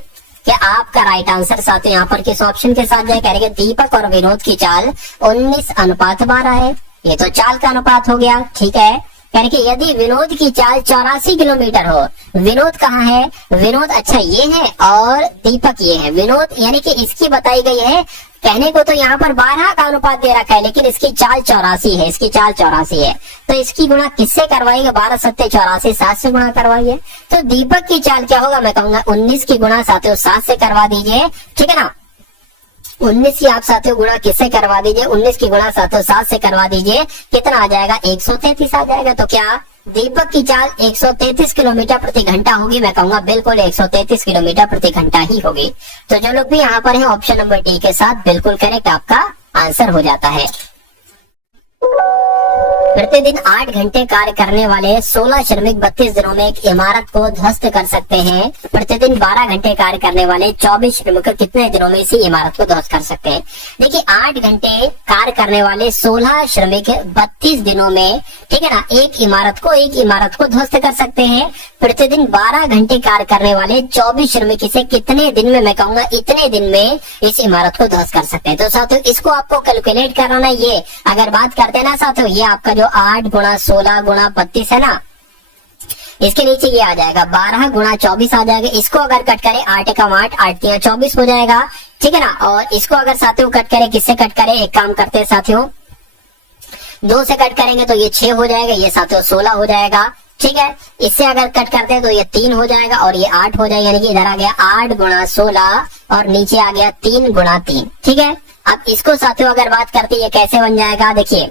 कि आपका राइट आंसर साथियों यहाँ पर किस ऑप्शन के साथ जाए। कह रहे दीपक और विनोद की चाल 19:12 है। ये तो चाल का अनुपात हो गया। ठीक है, कह रहे कि यदि विनोद की चाल 84 किलोमीटर हो, विनोद कहाँ है? विनोद अच्छा ये है और दीपक ये है। विनोद यानी कि इसकी बताई गई है, कहने को तो यहाँ पर 12 का अनुपात दे रखा है, लेकिन इसकी चाल 84 है, इसकी चाल 84 है, तो इसकी गुणा किससे करवाइए? 12 सत्ते 84, 7 से गुणा करवाइए। तो दीपक की चाल क्या होगा? मैं कहूंगा 19 की गुणा साथियों 7 से करवा दीजिए। ठीक है ना, 19 की आप साथियों गुणा किससे करवा दीजिए? 19 की गुणा साथियों 7 से करवा दीजिए। कितना आ जाएगा? 133 आ जाएगा। तो क्या दीपक की चाल 133 किलोमीटर प्रति घंटा होगी? मैं कहूंगा बिल्कुल 133 किलोमीटर प्रति घंटा ही होगी। तो जो लोग भी यहाँ पर है ऑप्शन नंबर डी के साथ बिल्कुल करेक्ट आपका आंसर हो जाता है। प्रतिदिन 8 घंटे कार्य करने वाले 16 श्रमिक 32 दिनों में एक इमारत को ध्वस्त कर सकते हैं। प्रतिदिन 12 घंटे कार्य करने वाले 24 श्रमिक कितने दिनों में इसी इमारत को ध्वस्त कर सकते हैं? देखिए, 8 घंटे कार्य करने वाले 16 श्रमिक 32 दिनों में, ठीक है ना, एक इमारत को ध्वस्त कर सकते हैं। प्रतिदिन 12 घंटे कार्य करने वाले 24 श्रमिक इसे कितने दिन में, मैं कहूंगा इतने दिन में इस इमारत को ध्वस्त कर सकते हैं। तो साथियों इसको आपको कैलकुलेट कराना, ये अगर बात करते हैं ना साथियों, ये आपका जो 8 गुणा 16 गुणा 32 है ना, इसके नीचे ये आ जाएगा 12 गुणा 24 आ जाएगा। इसको अगर कट करें 8 एकम 8, 8 3 24 हो जाएगा। ठीक है ना, और इसको अगर साथियों कट करें, किससे कट करें? एक काम करते हैं साथियों, 2 से कट करेंगे तो ये 6 हो जाएगा, ये साथियों 16 हो जाएगा। ठीक है, इससे अगर कट करते हैं तो ये 3 हो जाएगा और ये 8 हो जाएगा, यानी कि इधर आ गया 8 गुणा 16 और नीचे आ गया 3 गुणा 3। ठीक है, अब इसको साथियों अगर बात करते हैं ये कैसे बन जाएगा? देखिए,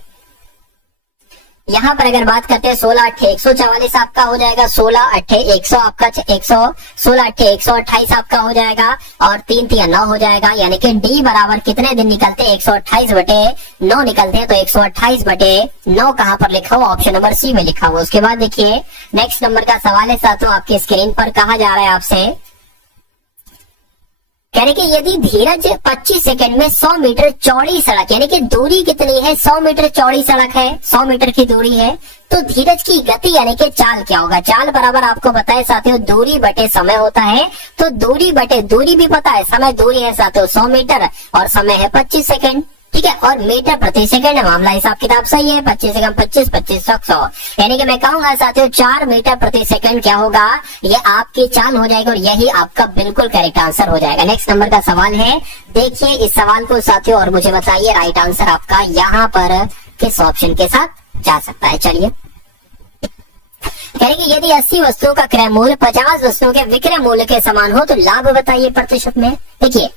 यहाँ पर अगर बात करते हैं 16 8 144 आपका हो जाएगा, 16 8 100 आपका 16 8 128 आपका हो जाएगा और 3 3 9 हो जाएगा। यानी कि डी बराबर कितने दिन निकलते हैं? 128 बटे 9 निकलते हैं। तो 128 बटे 9 कहाँ पर लिखा हुआ? ऑप्शन नंबर सी में लिखा हुआ। उसके बाद देखिए नेक्स्ट नंबर का सवाल है साथियों आपकी स्क्रीन पर, कहा जा रहा है आपसे, कह रहे कि यदि धीरज 25 सेकंड में 100 मीटर चौड़ी सड़क, यानी कि दूरी कितनी है? 100 मीटर चौड़ी सड़क है, 100 मीटर की दूरी है, तो धीरज की गति यानी कि चाल क्या होगा? चाल बराबर आपको बताए साथियों दूरी बटे समय होता है। तो दूरी बटे दूरी भी पता है, समय दूरी है साथियों 100 मीटर और समय है 25 सेकंड। ठीक है, और मीटर प्रति सेकंड है, मामला हिसाब किताब सही है। 25 से कम 25, 25 100, यानी कि मैं कहूंगा साथियों 4 मीटर प्रति सेकंड क्या होगा? ये आपकी चाल हो जाएगी और यही आपका बिल्कुल करेक्ट आंसर हो जाएगा। नेक्स्ट नंबर का सवाल है, देखिए इस सवाल को साथियों और मुझे बताइए राइट आंसर आपका यहाँ पर किस ऑप्शन के साथ जा सकता है। चलिए, कह रहे कि यदि 80 वस्तुओं का क्रय मूल्य 50 वस्तुओं के विक्रय मूल्य के समान हो तो लाभ बताइए प्रतिशत में। देखिए,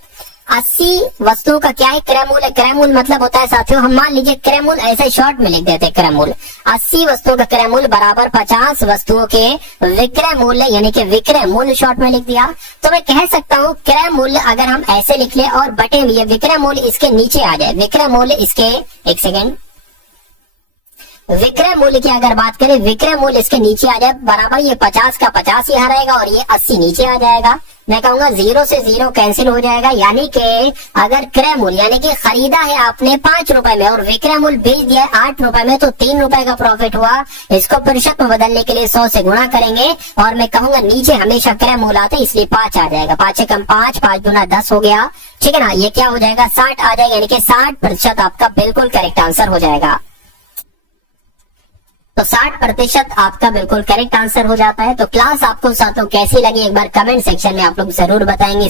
80 वस्तुओं का क्या है? क्रय मूल्य। क्रय मूल्य मतलब होता है साथियों, हम मान लीजिए क्रय मूल्य ऐसे शॉर्ट में लिख देते हैं, क्रय मूल्य 80 वस्तुओं का क्रय मूल्य बराबर 50 वस्तुओं के विक्रय मूल्य, यानी कि विक्रय मूल्य शॉर्ट में लिख दिया। तो मैं कह सकता हूँ क्रय मूल्य अगर हम ऐसे लिख ले और बटे ये विक्रय मूल्य इसके नीचे आ जाए, विक्रय मूल्य इसके, एक सेकेंड, विक्रय मूल्य की अगर बात करें, विक्रय मूल्य इसके नीचे आ जाए, बराबर ये 50 का 50 यहाँ रहेगा और ये 80 नीचे आ जाएगा। मैं कहूंगा 0 से 0 कैंसिल हो जाएगा, यानी कि अगर क्रय मूल्य यानी कि खरीदा है आपने 5 रुपए में और विक्रय मूल्य बेच दिया है 8 रुपए में, तो 3 रुपए का प्रॉफिट हुआ। इसको प्रतिशत में बदलने के लिए 100 से गुणा करेंगे और मैं कहूंगा नीचे हमेशा क्रय मूल्य आते हैं, इसलिए 5 आ जाएगा। 5 कम 5, 5 गुना 10 हो गया। ठीक है ना, ये क्या हो जाएगा? 60 आ जाएगा, यानी कि 60% आपका बिल्कुल करेक्ट आंसर हो जाएगा। तो 60% आपका बिल्कुल करेक्ट आंसर हो जाता है। तो क्लास आपको साथियों कैसी लगी एक बार कमेंट सेक्शन में आप लोग जरूर बताएंगे।